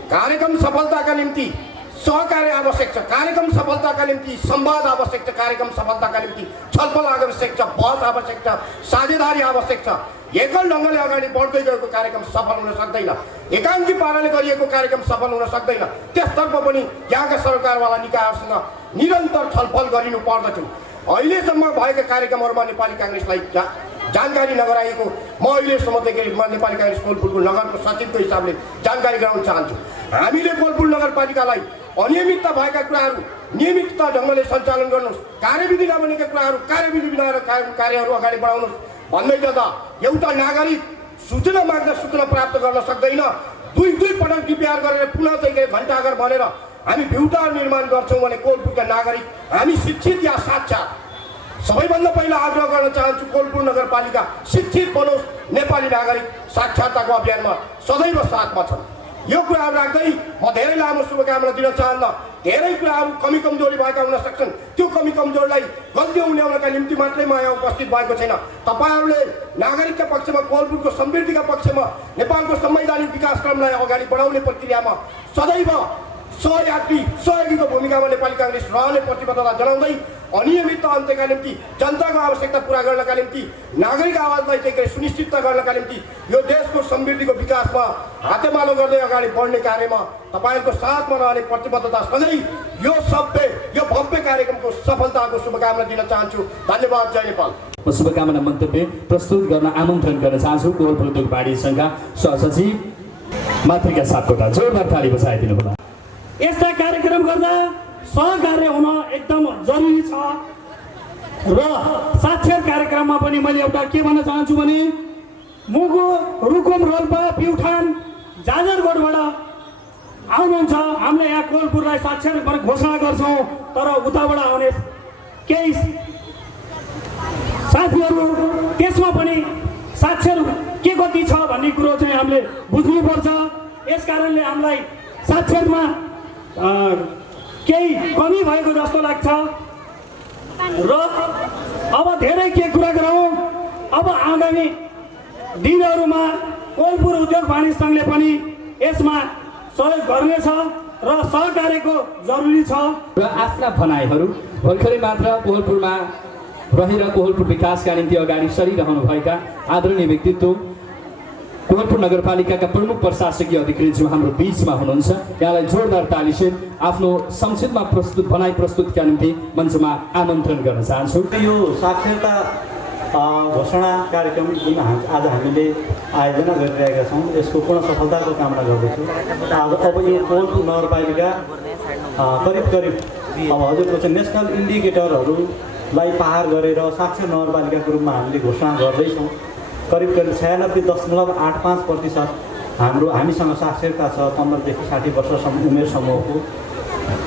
कार्यक्रम सफलताका निम्ति सहकार्य आवश्यक छ, कार्यक्रम सफलताका निम्ति संवाद आवश्यक छ, कार्यक्रम सफलताका निम्ति छलफल आवश्यक छ, बहस आवश्यक छ, साझेदारी आवश्यक छ। एकल ढङ्गले अगाडि बढ्दै गएको कार्यक्रम सफल हुन सक्दैन, एकाङ्की पाराले गरिएको कार्यक्रम सफल हुन सक्दैन। त्यसतर्फ पनि यहाँका सरकारवाला निकायहरूसँग निरन्तर छलफल गरिनु पर्दथ्यो। अहिलेसम्म भएका कार्यक्रमहरूमा नेपाली काङ्ग्रेसलाई जानकारी नगराइएको म अहिलेसम्म नेपाली काङ्ग्रेस कोलपुरको नगरको सचिवको हिसाबले जानकारी गराउन चाहन्छु। हामीले कोलपुर नगरपालिकालाई अनियमितता भएका कुराहरू नियमितता ढङ्गले सञ्चालन गर्नुहोस्, कार्यविधि नबनेका कुराहरू कार्यविधि बनाएर कार्यहरू अगाडि बढाउनुहोस् भन्दै जाँदा एउटा नागरिक सूचना माग्दा सूचना प्राप्त गर्न सक्दैन। दुई पटक डिपिआर गरेर पुनः चाहिँ घण्टाघर भनेर हामी भ्युटार निर्माण गर्छौँ भने कोलपुरका नागरिक हामी शिक्षित या साक्षर। सबैभन्दा पहिला आग्रह गर्न चाहन्छु कोलपुर नगरपालिका शिक्षित बनोस्, नेपाली नागरिक साक्षरताको अभियानमा सदैव साथमा छन्। यो कुराहरू राख्दै म धेरै लामो शुभकामना दिन चाहन्न। धेरै कुराहरू कमी कमजोरी भएका हुन सक्छन्, त्यो कमी कमजोरीलाई गल्ती उन्याउनका निम्ति मात्रै म यहाँ उपस्थित भएको छैन। तपाईँहरूले नागरिकका पक्षमा, कोलपुरको समृद्धिका पक्षमा, नेपालको संवैधानिक विकासक्रमलाई अगाडि बढाउने प्रक्रियामा सदैव सहयात्री सहयोगीको भूमिकामा नेपाली काङ्ग्रेस रहने प्रतिबद्धता जनाउँदै अनियमितता अन्त्यका निम्ति, जनताको आवश्यकता पुरा गर्नका निम्ति, नागरिक आवाजलाई चाहिँ सुनिश्चितता गर्नका निम्ति यो देशको समृद्धिको विकासमा हातेमालो गर्दै अगाडि बढ्ने कार्यमा तपाईँहरूको साथमा रहने प्रतिबद्धता सँगै यो भव्य कार्यक्रमको सफलताको शुभकामना दिन चाहन्छु। धन्यवाद। जय नेपाल। म शुभकामना मन्तव्य प्रस्तुत गर्न आमन्त्रण गर्न चाहन्छु कोलपुर उद्योग वाणिज्य सङ्घका सहसचिव मातृका सापकोटा। जोरदार ताली बजाइदिनु होला। यस्ता कार्यक्रम गर्दा सहकार्य हुन एकदम जरुरी छ र साक्षर कार्यक्रममा पनि मैले एउटा के भन्न चाहन्छु भने मुगु, रुकुम, रोल्पा, प्युठान, जाजरकोटबाट आउनुहुन्छ। हामीले यहाँ कोलपुरलाई साक्षर घोषणा गर्छौँ, तर उताबाट आउने केही साथीहरू त्यसमा पनि साक्षर के कति छ भन्ने कुरो चाहिँ हामीले बुझ्नुपर्छ। यस कारणले हामीलाई साक्षरमा केही कमी भएको जस्तो लाग्छ र अब धेरै के कुरा गरौँ। अब आगामी दिनहरूमा कोलपुर उद्योग वाणिज्य सङ्घले पनि यसमा सहयोग गर्नेछ र सहकार्यको जरुरी छ। र आफ्ना भनाइहरू भर्खरै मात्र कोहलपुरमा रहेर कोहलपुर विकासका निम्ति अगाडि सरिरहनुभएका आदरणीय व्यक्तित्व कोहलपुर नगरपालिकाका प्रमुख प्रशासकीय अधिकृतज्यू हाम्रो बीचमा हुनुहुन्छ। यहाँलाई जोरदार तालीसहित आफ्नो संक्षेपमा भनाइ प्रस्तुतका निम्ति मञ्चमा आमन्त्रण गर्न चाहन्छु। यो साक्षरता घोषणा कार्यक्रम जुन आज हामीले आयोजना गरिरहेका छौँ यसको पूर्ण सफलताको कामना गर्दछु। अब यो कोहलपुर नगरपालिका करिब अब हजुरको चाहिँ नेसनल इन्डिकेटरहरूलाई पार गरेर साक्षर नगरपालिकाको रूपमा हामीले घोषणा गर्दैछौँ। करिब 96.85% हामीसँग साक्षरता छ 15 देखि 60 वर्षसम्म उमेर समूहको।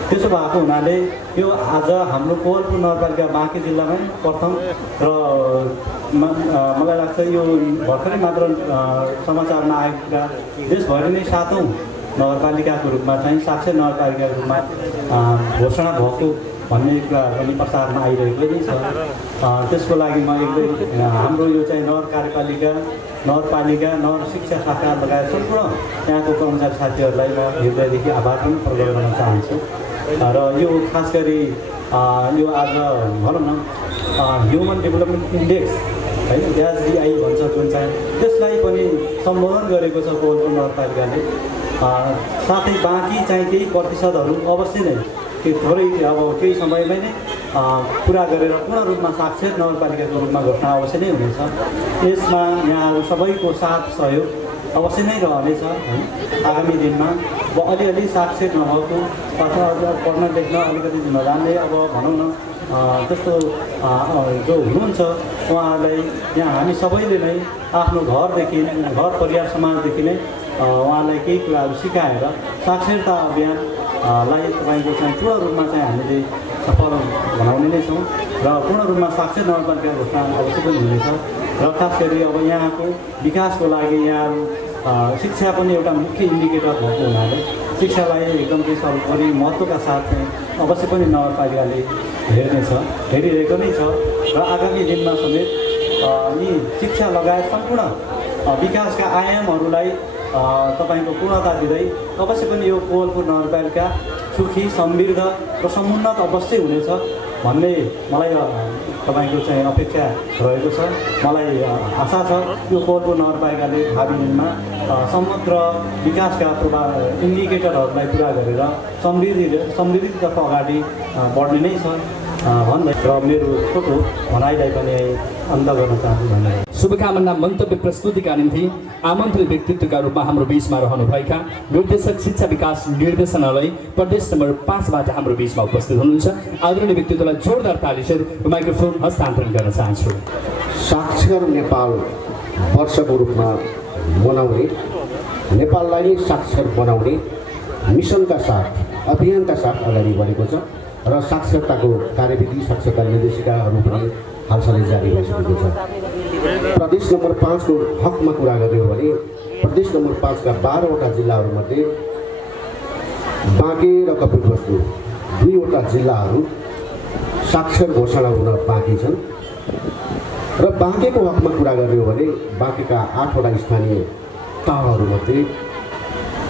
त्यसो भएको हुनाले यो आज हाम्रो कोहलपुर नगरपालिका बाँकी जिल्लामै प्रथम र मलाई लाग्छ यो भर्खरै मात्र समाचारमा आएका देशभरि नै 7औं नगरपालिकाको रूपमा चाहिँ साक्षर नगरपालिकाको रूपमा घोषणा भएको भन्ने कुरा पनि प्रचारमा आइरहेको नै छ। त्यसको लागि म एकदमै हाम्रो यो चाहिँ नगरपालिका नगर शिक्षा शाखा लगायत सम्पूर्ण त्यहाँको कर्मचारी साथीहरूलाई म हृदयदेखि आभार पनि प्रकट गर्न चाहन्छु। र यो खास गरी यो आज भनौँ न ह्युमन डेभलपमेन्ट इन्डेक्स होइन HDI भन्छ जुन चाहिँ त्यसलाई पनि सम्बोधन गरेको छ कोहलपुर नगरपालिकाले। साथै बाँकी चाहिँ केही प्रतिशतहरू अवश्य नै थोरै अब केही समयमै नै पुरा गरेर पूर्ण रूपमा साक्षर नगरपालिकाको रूपमा घोषणा अवश्य नै हुनेछ। यसमा यहाँहरू सबैको साथ सहयोग अवश्य नै रहनेछ है। आगामी दिनमा अब अलिअलि साक्षर नभएको अथवा पढ्न लेख्न अलिकति नजान्ने अब भनौँ न त्यस्तो जो हुनुहुन्छ उहाँहरूलाई यहाँ हामी सबैले नै आफ्नो घरदेखि घर परिवार समाजदेखि नै उहाँलाई केही कुराहरू सिकाएर साक्षरता अभियानलाई तपाईँको चाहिँ पूर्ण रूपमा चाहिँ हामीले सफल बनाउने नै छौँ र पूर्ण रूपमा साक्षर नगरपालिका घोषणा अवश्य पनि हुनेछ। र खास गरी अब यहाँको विकासको लागि यहाँ शिक्षा पनि एउटा मुख्य इन्डिकेटर भएको हुनाले शिक्षालाई एकदम चाहिँ सर्वोपरि महत्त्वका साथ चाहिँ अवश्य पनि नगरपालिकाले हेरिरहेको नै छ। र आगामी दिनमा समेत यी शिक्षा लगायत सम्पूर्ण विकासका आयामहरूलाई तपाईँको पूर्णता दिँदै अवश्य पनि यो कोहलपुर नगरपालिका सुखी समृद्ध र समुन्नत अवश्य हुनेछ भन्ने मलाई तपाईँको चाहिँ अपेक्षा रहेको छ। मलाई आशा छ यो कोहलपुर नगरपालिकाले भावी दिनमा समग्र विकासका इन्डिकेटरहरूलाई पुरा गरेर समृद्धितर्फ अगाडि बढ्ने नै छ भन्दै र मेरो छोटो भनाइलाई पनि अन्त गर्न चाहन्छु। धन्यवाद। शुभकामना मन्तव्य प्रस्तुतिका निम्ति आमन्त्रित व्यक्तित्वका रूपमा हाम्रो बीचमा रहनुभएका निर्देशक शिक्षा विकास निर्देशनालय प्रदेश नम्बर 5बाट हाम्रो बीचमा उपस्थित हुनुहुन्छ। आदरणीय व्यक्तित्वलाई जोरदार तालीसहित माइक्रोफोन हस्तान्तरण गर्न चाहन्छु। साक्षर नेपाल वर्षको रूपमा मनाउने नेपाललाई नै साक्षर बनाउने मिसनका साथ अभियानका साथ अगाडि बढेको छ र साक्षरताको कार्यविधि साक्षरता निर्देशिकाहरू पनि हालसालै जारी भइसकेको छ। प्रदेश नम्बर 5 को हकमा कुरा गर्ने हो भने प्रदेश नम्बर 5 का 12वटा जिल्लाहरूमध्ये बाँके र कपिलवस्तु 2वटा जिल्लाहरू साक्षर घोषणा हुन बाँकी छन्। र बाँकेको हकमा कुरा गर्ने हो भने बाँकेका 8वटा स्थानीय तहहरूमध्ये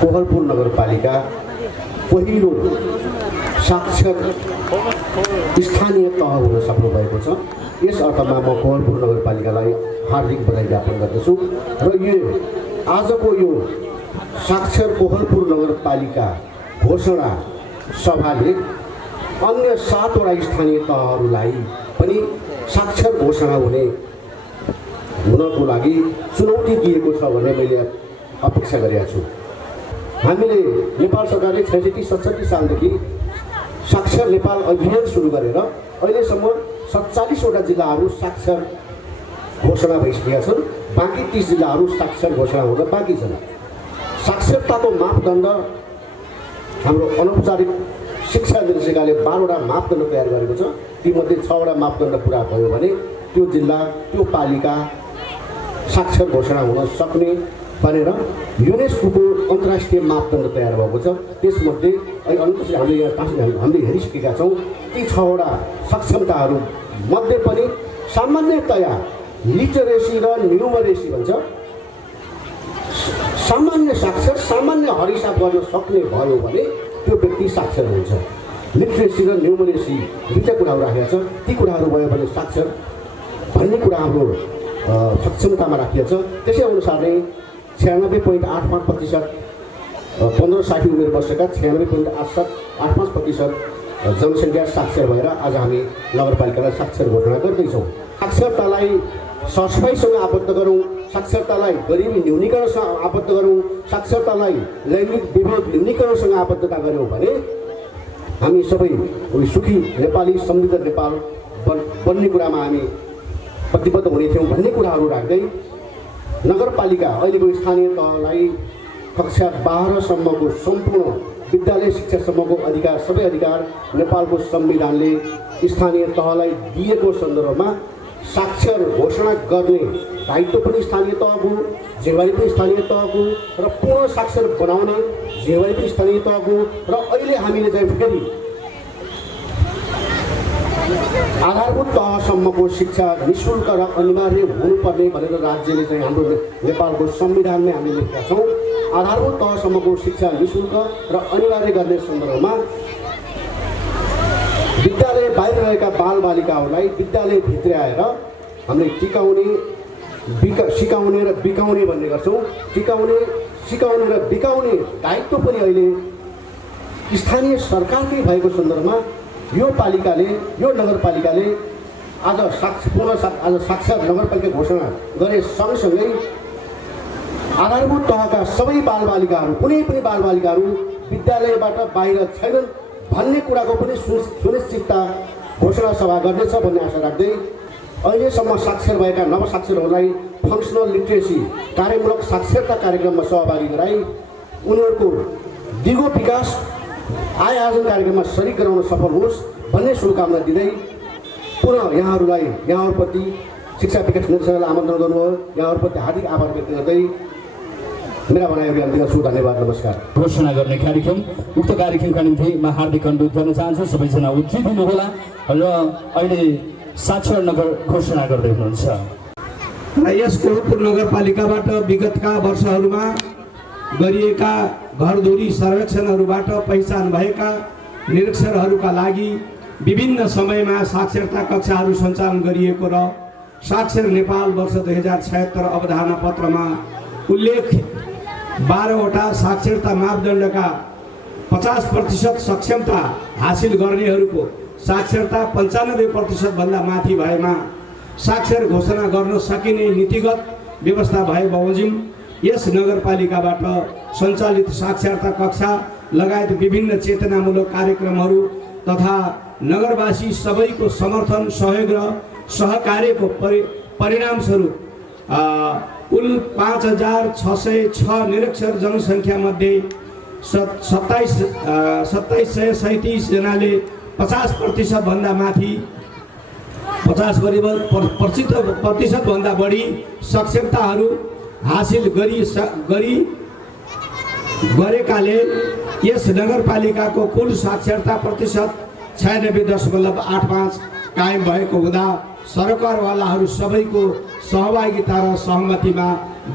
कोहलपुर नगरपालिका पहिलो साक्षर स्थानीय तह हुन सक्नु भएको छ। यस अर्थमा म कोहलपुर नगरपालिकालाई हार्दिक बधाई ज्ञापन गर्दछु र यो आजको यो साक्षर कोहलपुर नगरपालिका घोषणा सभाले अन्य 7वटा स्थानीय तहहरूलाई पनि साक्षर घोषणा हुनको लागि चुनौती दिएको छ भन्ने मैले अपेक्षा गरेको छु। हामीले नेपाल सरकारले 66-67 सालदेखि साक्षर नेपाल अभियान सुरु गरेर अहिलेसम्म 47वटा जिल्लाहरू साक्षर घोषणा भइसकेका छन्। बाँकी 30 जिल्लाहरू साक्षर घोषणा हुन बाँकी छन्। साक्षरताको मापदण्ड हाम्रो अनौपचारिक शिक्षा निर्देशिकाले 12वटा मापदण्ड तयार गरेको छ। तीमध्ये 6वटा मापदण्ड पुरा भयो भने त्यो जिल्ला त्यो पालिका साक्षर घोषणा हुन सक्ने भनेर युनेस्कोको अन्तर्राष्ट्रिय मापदण्ड तयार भएको छ। त्यसमध्ये हामीले हेरिसकेका छौँ ती 6वटा सक्षमताहरू मध्ये पनि सामान्यतया लिटरेसी र न्युमरेसी भन्छ सामान्य साक्षर सामान्य हरिसाब गर्न सक्ने भयो भने त्यो व्यक्ति साक्षर हुन्छ। लिट्रेसी र न्युमरेसी दुईवटा कुराहरू राखेका छ। ती कुराहरू भयो भने साक्षर भन्ने कुरा हाम्रो सक्षमतामा राखिएको छ। त्यसै अनुसार नै 96.85% 15-60 उमेर वर्षका 96.85% जनसङ्ख्या साक्षर भएर आज हामी नगरपालिकालाई साक्षर घोषणा गर्दैछौँ। साक्षरतालाई सरसफाइसँग आबद्ध गरौँ, साक्षरतालाई गरिबी न्यूनीकरणसँग आबद्ध गरौँ, साक्षरतालाई लैङ्गिक विभेद न्यूनीकरणसँग आबद्धता गऱ्यौँ भने हामी सबै सुखी नेपाली समृद्ध नेपाल बन्ने कुरामा हामी प्रतिबद्ध हुने थियौँ भन्ने कुराहरू राख्दै नगरपालिका अहिलेको स्थानीय तहलाई कक्षा 12सम्मको सम्पूर्ण विद्यालय शिक्षासम्मको अधिकार सबै अधिकार नेपालको संविधानले स्थानीय तहलाई दिएको सन्दर्भमा साक्षर घोषणा गर्ने दायित्व पनि स्थानीय तहको, जिम्मेवारी पनि स्थानीय तहको र पूर्ण साक्षर बनाउने जिम्मेवारी पनि स्थानीय तहको र अहिले हामीले चाहिँ फेरि आधारभूत तहसम्मको शिक्षा निःशुल्क र अनिवार्य हुनुपर्ने भनेर राज्यले चाहिँ हाम्रो नेपालको संविधानमै हामीले लेखेका छौँ। आधारभूत तहसम्मको शिक्षा निःशुल्क र अनिवार्य गर्ने सन्दर्भमा विद्यालय बाहिर रहेका बालबालिकाहरूलाई विद्यालय भित्र आएर हामीले सिकाउने र बिकाउने भन्ने गर्छौँ। सिकाउने र बिकाउने दायित्व पनि अहिले स्थानीय सरकारकै भएको सन्दर्भमा यो नगरपालिकाले आज साक्षर नगरपालिका घोषणा गरे सँगसँगै आधारभूत तहका सबै बालबालिकाहरू कुनै पनि बालबालिकाहरू विद्यालयबाट बाहिर छैनन् भन्ने कुराको पनि सुनिश्चितता घोषणा सभा गर्नेछ भन्ने आशा राख्दै अहिलेसम्म साक्षर भएका नवसाक्षरहरूलाई फङ्सनल लिट्रेसी कार्यमूलक साक्षरता कार्यक्रममा सहभागी गराई उनीहरूको दिगो विकास आय आर्जन कार्यक्रममा सरिक गराउन सफल होस् भन्ने शुभकामना दिँदै पुनः यहाँहरूप्रति शिक्षा विकास निर्देशकलाई आमन्त्रण गर्नुभयो। यहाँहरूप्रति हार्दिक आभार व्यक्त गर्दै मेरा भनाइहरू अन्त्य गर्छु। धन्यवाद, नमस्कार। घोषणा गर्ने कार्यक्रम उक्त कार्यक्रमका निम्ति म हार्दिक अनुरोध गर्न चाहन्छु सबैजना उत्रिदिनुहोला र अहिले साक्षर नगर घोषणा गर्दै हुनुहुन्छ। यस कोहलपुर नगरपालिकाबाट विगतका वर्षहरूमा गरिएका घरधुरी सर्वेक्षणहरूबाट पहिचान भएका निरीक्षरहरूका लागि विभिन्न समयमा साक्षरता कक्षाहरू सञ्चालन गरिएको र साक्षर नेपाल वर्ष 2076 अवधारणा पत्रमा उल्लेख 12वटा साक्षरता मापदण्डका 50% सक्षमता हासिल गर्नेहरूको साक्षरता 95% भन्दा माथि भएमा साक्षर घोषणा गर्न सकिने नीतिगत व्यवस्था भए बमोजिम यस नगरपालिकाबाट सञ्चालित साक्षरता कक्षा लगायत विभिन्न चेतनामूलक कार्यक्रमहरू तथा नगरवासी सबैको समर्थन सहयोग र सहकार्यको परिणामस्वरूप कुल 5606 निरक्षर जनसङ्ख्यामध्ये 2737 जनाले 50% भन्दा माथि 50% भन्दा बढी सक्षमताहरू हासिल गरेकाले यस नगरपालिकाको कुल साक्षरता प्रतिशत 96.85 कायम भएको हुँदा सरकारवालाहरू सबैको सहभागिता र सहमतिमा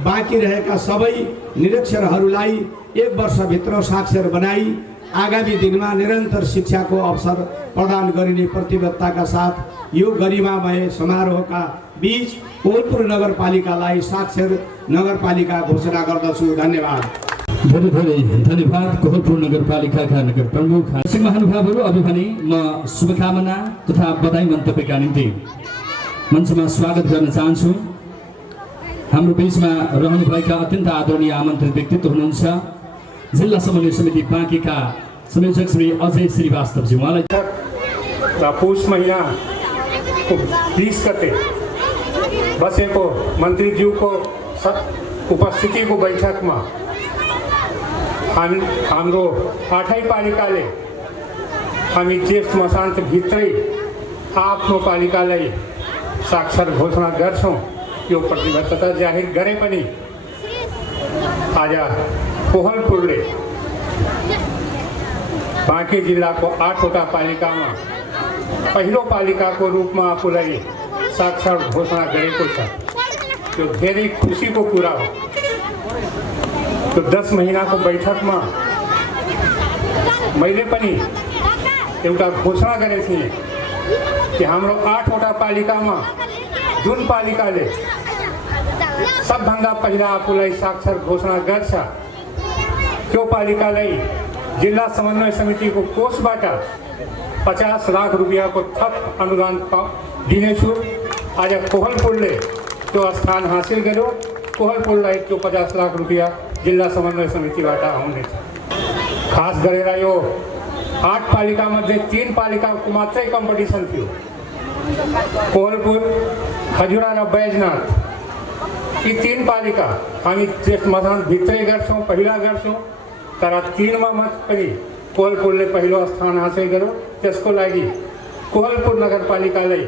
बाँकी रहेका सबै निरक्षरहरूलाई 1 वर्षभित्र साक्षर बनाई आगामी दिनमा निरन्तर शिक्षाको अवसर प्रदान गरिने प्रतिबद्धताका साथ यो गरिमामय समारोहका बीच कोहलपुर नगरपालिकालाई साक्षर नगरपालिका घोषणा गर्दछु। धन्यवाद। धेरै धेरै धन्यवाद कोहलपुर नगरपालिकाका नगर प्रमुख महानुभावहरू। अभी भने म शुभकामना तथा बधाई मन्तव्यका निम्ति मञ्चमा स्वागत गर्न चाहन्छु। हाम्रो बिचमा रहनुभएका अत्यन्त आदरणीय आमन्त्रित व्यक्तित्व हुनुहुन्छ जिल्ला समन्वय समिति बाँकीका संयोजक श्री अजय श्रीवास्तवजी। उहाँलाई पुष महिनाको 20 गते बसेको मन्त्रीज्यूको उपस्थितिको बैठकमा हाम्रो 8औं पालिकाले हामी ज्येष्ठ मसान्तभित्रै आफ्नो पालिकालाई साक्षर घोषणा गर्छौँ यो प्रतिबद्धता जाहिर गरे पनि आज कोहलपुरले बाँकी जिल्लाको 8वटा पालिकामा पहिलो पालिकाको रूपमा आफूलाई साक्षर घोषणा गरेको छ। त्यो धेरै खुसीको कुरा हो। त्यो 10 महिनाको बैठकमा मैले पनि एउटा घोषणा गरेको थिएँ कि हाम्रो 8वटा पालिकामा जुन पालिकाले सबभन्दा पहिला आफूलाई साक्षर घोषणा गर्छ त्यो पालिकालाई जिल्ला समन्वय समितिको कोषबाट 50 लाख रुपियाँको थप अनुदान दिनेछु। आज कोहलपुरले त्यो स्थान हासिल गर्यो। कोहलपुरलाई त्यो 50 लाख रुपियाँ जिल्ला समन्वय समितिबाट आउनेछ। खास गरेर यो 8 पालिकामध्ये 3 पालिकाको मात्रै कम्पिटिसन थियो। कोहलपुर, खजुरा र बैजनाथ, यी 3 पालिका हामी त्यस मसानभित्रै गर्छौँ, पहिला गर्छौँ। तर 3मा मात्र पनि कोहलपुरले पहिलो स्थान हासिल गर्यो। त्यसको लागि कोहलपुर नगरपालिकालाई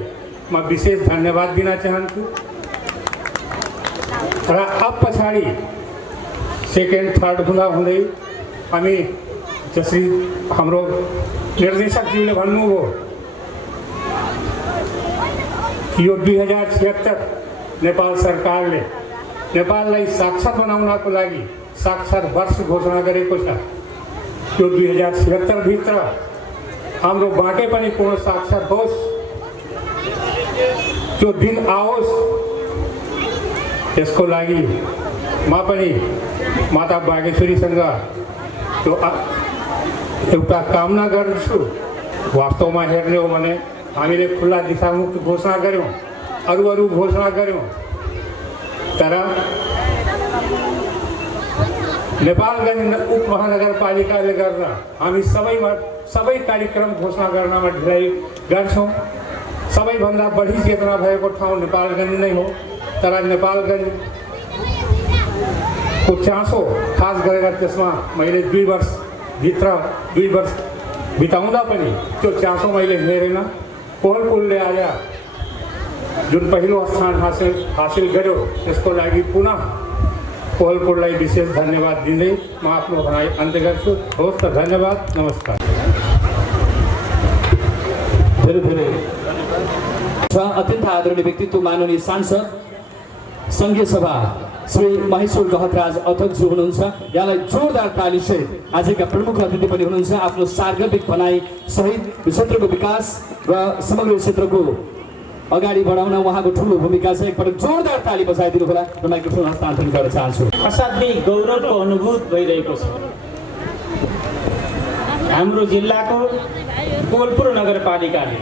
म विशेष धन्यवाद दिन चाहन्छु। र अब पछाडि सेकेन्ड थर्ड हुँदै हामी जसरी हाम्रो निर्देशकज्यूले भन्नुभयो कि यो 2076 नेपाल सरकारले नेपाललाई साक्षर बनाउनको लागि साक्षर वर्ष घोषणा गरेको छ। त्यो 2076 भित्र हाम्रो बाँके पनि पूर्ण साक्षर होस्, त्यो दिन आओस्। त्यसको लागि म पनि माता बागेश्वरीसँग त्यो एउटा कामना गर्छु। वास्तवमा हेर्ने हो भने हामीले खुल्ला दिशामुक्त घोषणा गऱ्यौँ, अरू घोषणा गऱ्यौँ, तर नेपालगञ्ज उपमहानगरपालिकाले गर्दा हामी सबै कार्यक्रम घोषणा गर्नमा ढिलाइ गर्छौँ। सबैभन्दा बढी चेतना भएको ठाउँ नेपालगञ्ज नै हो। तर नेपालगञ्जको चासो खास गरेर त्यसमा मैले 2 वर्ष बिताउँदा पनि त्यो चासो मैले हेरेन। कोहलपुरले आज जुन पहिलो स्थान हासिल गर्यो त्यसको लागि पुनः कोहलपुरलाई विशेष धन्यवाद दिँदै म आफ्नो भनाइ अन्त्य गर्छु। हवस् त, धन्यवाद, नमस्कार। धेरै अत्यन्त आदरणीय व्यक्तित्व माननीय सांसद संघीय सभा श्री महेश्वर गहतराज अध्यक्षज्यू हुनुहुन्छ। यहाँलाई जोरदार तालीसहित आजका प्रमुख अतिथि पनि हुनुहुन्छ। आफ्नो सार्वजनिक भनाइ सहित क्षेत्रको विकास र समग्र क्षेत्रको अगाडि बढाउन उहाँको ठुलो भूमिका छ। एकपटक जोरदार ताली बजाइदिनु होला। र माइक्रोफोन हस्तान्तरण गर्न चाहन्छु। असाध्यै गौरवको अनुभूत भइरहेको छ। हाम्रो जिल्लाको कोहलपुर नगरपालिकाले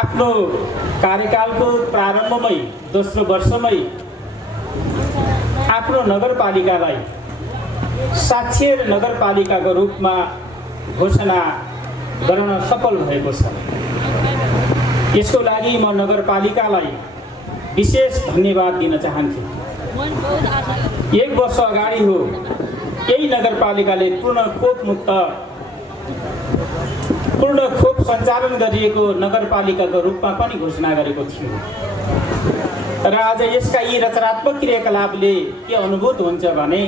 आफ्नो कार्यकालको प्रारम्भमै दोस्रो वर्षमै आफ्नो नगरपालिकालाई साक्षर नगरपालिकाको रूपमा घोषणा गर्न सफल भएको छ। यसको लागि म नगरपालिकालाई विशेष धन्यवाद दिन चाहन्छु। 1 वर्ष अगाडि हो यही नगरपालिकाले पूर्ण खोप सञ्चालन गरिएको नगरपालिकाको रूपमा पनि घोषणा गरेको थियो। र आज यसका यी रचनात्मक क्रियाकलापले के अनुभूत हुन्छ भने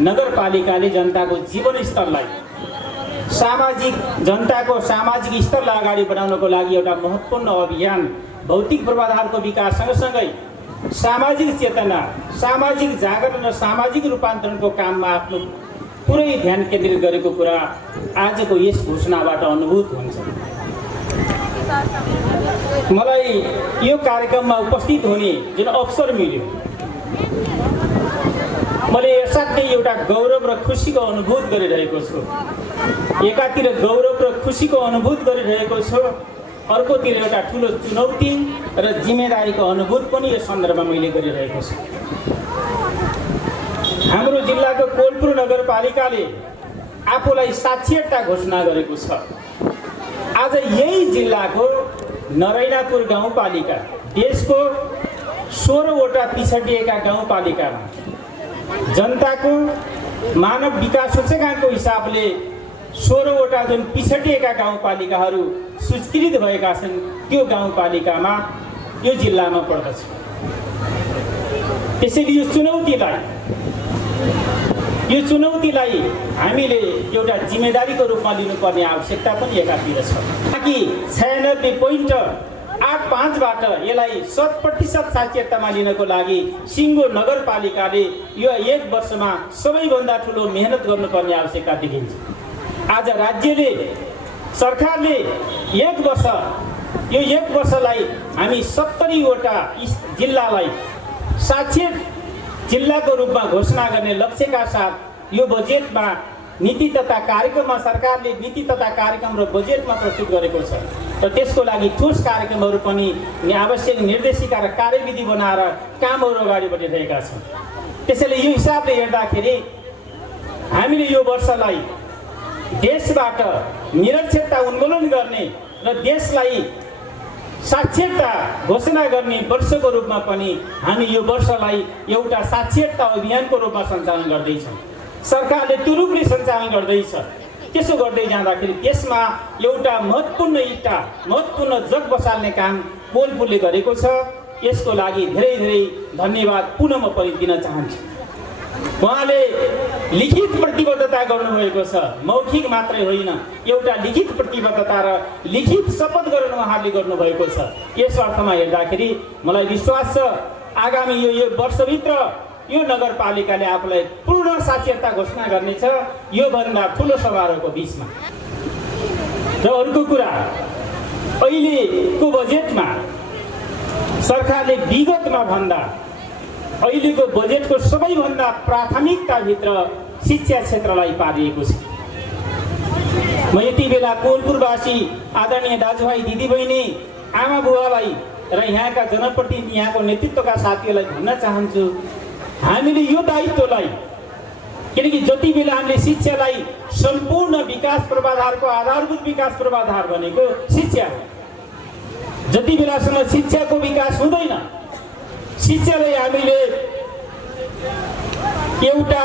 नगरपालिकाले जनताको जीवनस्तरलाई जनताको सामाजिक स्तरलाई अगाडि बढाउनको लागि एउटा महत्त्वपूर्ण अभियान भौतिक पूर्वाधारको विकास सँगसँगै सामाजिक चेतना, सामाजिक जागरण र सामाजिक रूपान्तरणको काममा आफ्नो पुरै ध्यान केन्द्रित गरेको कुरा आजको यस घोषणाबाट अनुभूत हुन्छ। मलाई यो कार्यक्रममा उपस्थित हुने जुन अवसर मिल्यो, मैले असाध्यै एउटा गौरव र खुसीको अनुभूत गरिरहेको छु। एकातिर गौरव र खुसीको अनुभूत गरिरहेको छु, अर्कोतिर एउटा ठुलो चुनौती र जिम्मेदारीको अनुभूत पनि यस सन्दर्भमा मैले गरिरहेको छु। हाम्रो जिल्लाको कोहलपुर नगरपालिकाले आफूलाई साक्षरता घोषणा गरेको छ। आज यही जिल्लाको नरैनापुर गाउँपालिका देशको 16वटा पिछडिएका गाउँपालिकामा जनताको मानव विकास सूचकाङ्कको हिसाबले 16वटा जुन पिछडिएका गाउँपालिकाहरू सूचीकृत भएका छन् त्यो गाउँपालिकामा यो जिल्लामा पर्दछ। त्यसैले यो चुनौतीलाई हामीले एउटा जिम्मेदारीको रूपमा लिनुपर्ने आवश्यकता पनि एकातिर छ। ताकि 96 पोइन्ट 8-5बाट यसलाई 100% साक्षरतामा लिनको लागि सिङ्गो नगरपालिकाले यो 1 वर्षमा सबैभन्दा ठुलो मेहनत गर्नुपर्ने आवश्यकता देखिन्छ। आज राज्यले सरकारले 1 वर्ष यो 1 वर्षलाई हामी 70वटा जिल्लालाई साक्षर जिल्लाको रूपमा घोषणा गर्ने लक्ष्यका साथ यो बजेटमा नीति तथा कार्यक्रममा सरकारले नीति तथा कार्यक्रम र बजेटमा प्रस्तुत गरेको छ र त्यसको लागि ठोस कार्यक्रमहरू पनि आवश्यक निर्देशिका र कार्यविधि बनाएर कामहरू अगाडि बढिरहेका छन्। त्यसैले यो हिसाबले हेर्दाखेरि हामीले यो वर्षलाई देशबाट निरक्षरता उन्मूलन गर्ने र देशलाई साक्षरता घोषणा गर्ने वर्षको रूपमा पनि हामी यो वर्षलाई एउटा साक्षरता अभियानको रूपमा सञ्चालन गर्दैछौँ। सरकारले त्यो रूपले सञ्चालन गर्दैछ। त्यसो गर्दै जाँदाखेरि त्यसमा एउटा महत्त्वपूर्ण जग बसाल्ने काम कोलपुरले गरेको छ। यसको लागि धेरै धेरै धन्यवाद पुनः म पनि दिन चाहन्छु। उहाँले लिखित प्रतिबद्धता गर्नुभएको छ, मौखिक मात्रै होइन, एउटा लिखित प्रतिबद्धता र लिखित शपथ गरेर उहाँले गर्नुभएको छ। यस अर्थमा हेर्दाखेरि मलाई विश्वास छ आगामी यो वर्षभित्र यो नगरपालिकाले आफूलाई पूर्ण साक्षरता घोषणा गर्नेछ योभन्दा ठुलो समारोहको बिचमा। र अर्को कुरा, अहिलेको बजेटमा सरकारले विगतमा भन्दा अहिलेको बजेटको सबैभन्दा प्राथमिकताभित्र शिक्षा क्षेत्रलाई पारिएको छ। म यति बेला कोलपुरवासी आदरणीय दाजुभाइ दिदीबहिनी आमा बुवालाई र यहाँका जनप्रतिनिधि यहाँको नेतृत्वका साथीहरूलाई भन्न चाहन्छु, हामीले यो दायित्वलाई, किनकि जति बेला हामीले शिक्षालाई सम्पूर्ण विकास पूर्वाधारको आधारभूत विकास पूर्वाधार भनेको शिक्षा हो। जति बेलासम्म शिक्षाको विकास हुँदैन, शिक्षालाई हामीले एउटा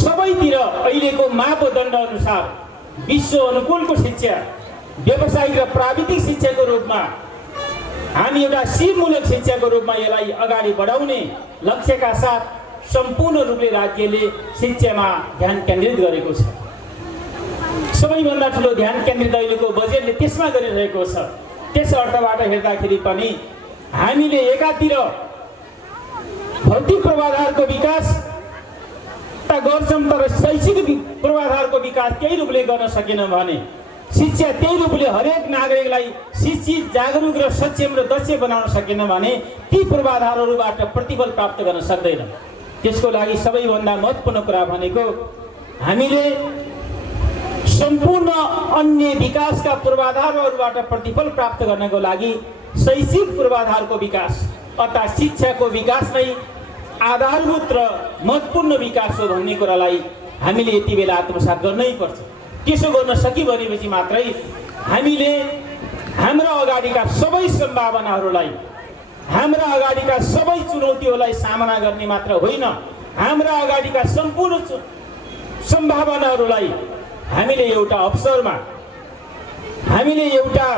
सबैतिर अहिलेको मापदण्ड अनुसार विश्व अनुकूलको शिक्षा, व्यावसायिक र प्राविधिक शिक्षाको रूपमा हामी एउटा सिपमूलक शिक्षाको रूपमा यसलाई अगाडि बढाउने लक्ष्यका साथ सम्पूर्ण रूपले राज्यले शिक्षामा ध्यान केन्द्रित गरेको छ। सबैभन्दा ठुलो ध्यान केन्द्रित अहिलेको बजेटले त्यसमा गरिरहेको छ। त्यस अर्थबाट हेर्दाखेरि पनि हामीले एकातिर भौतिक पूर्वाधारको विकास त गर्छौँ, तर शैक्षिक पूर्वाधारको विकास त्यही रूपले गर्न सकेनौँ भने, शिक्षा त्यही रूपले हरेक नागरिकलाई शिक्षित, जागरुक र सक्षम र दक्ष बनाउन सकेनौँ भने ती पूर्वाधारहरूबाट प्रतिफल प्राप्त गर्न सक्दैनौँ। त्यसको लागि सबैभन्दा महत्त्वपूर्ण कुरा भनेको हामीले सम्पूर्ण अन्य विकासका पूर्वाधारहरूबाट प्रतिफल प्राप्त गर्नको लागि शैक्षिक पूर्वाधारको विकास अर्थात् शिक्षाको विकास नै आधारभूत र महत्त्वपूर्ण विकास हो भन्ने कुरालाई हामीले यति बेला आत्मसात गर्नै पर्छ। त्यसो गर्न सकि भनेपछि मात्रै हामीले हाम्रा अगाडिका सबै सम्भावनाहरूलाई, हाम्रा अगाडिका सबै चुनौतीहरूलाई सामना गर्ने मात्र होइन, हाम्रा अगाडिका सम्पूर्ण सम्भावनाहरूलाई हामीले एउटा अवसरमा, हामीले एउटा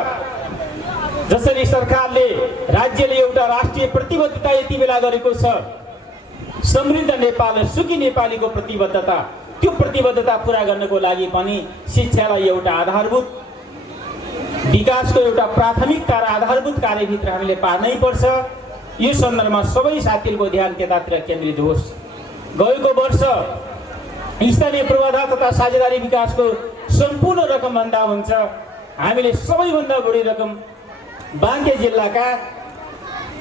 जसरी सरकारले राज्यले एउटा राष्ट्रिय प्रतिबद्धता यति बेला गरेको छ, समृद्ध नेपाल र सुखी नेपालीको प्रतिबद्धता, त्यो प्रतिबद्धता पुरा गर्नको लागि पनि शिक्षालाई एउटा आधारभूत विकासको एउटा प्राथमिकता र आधारभूत कार्यभित्र हामीले पार्नै पर्छ। यो सन्दर्भमा सबै साथीहरूको ध्यान त्यतातिर केन्द्रित होस्। गएको वर्ष स्थानीय पूर्वाधार तथा साझेदारी विकासको सम्पूर्ण रकमभन्दा हुन्छ हामीले सबैभन्दा बढी रकम बाँके जिल्लाका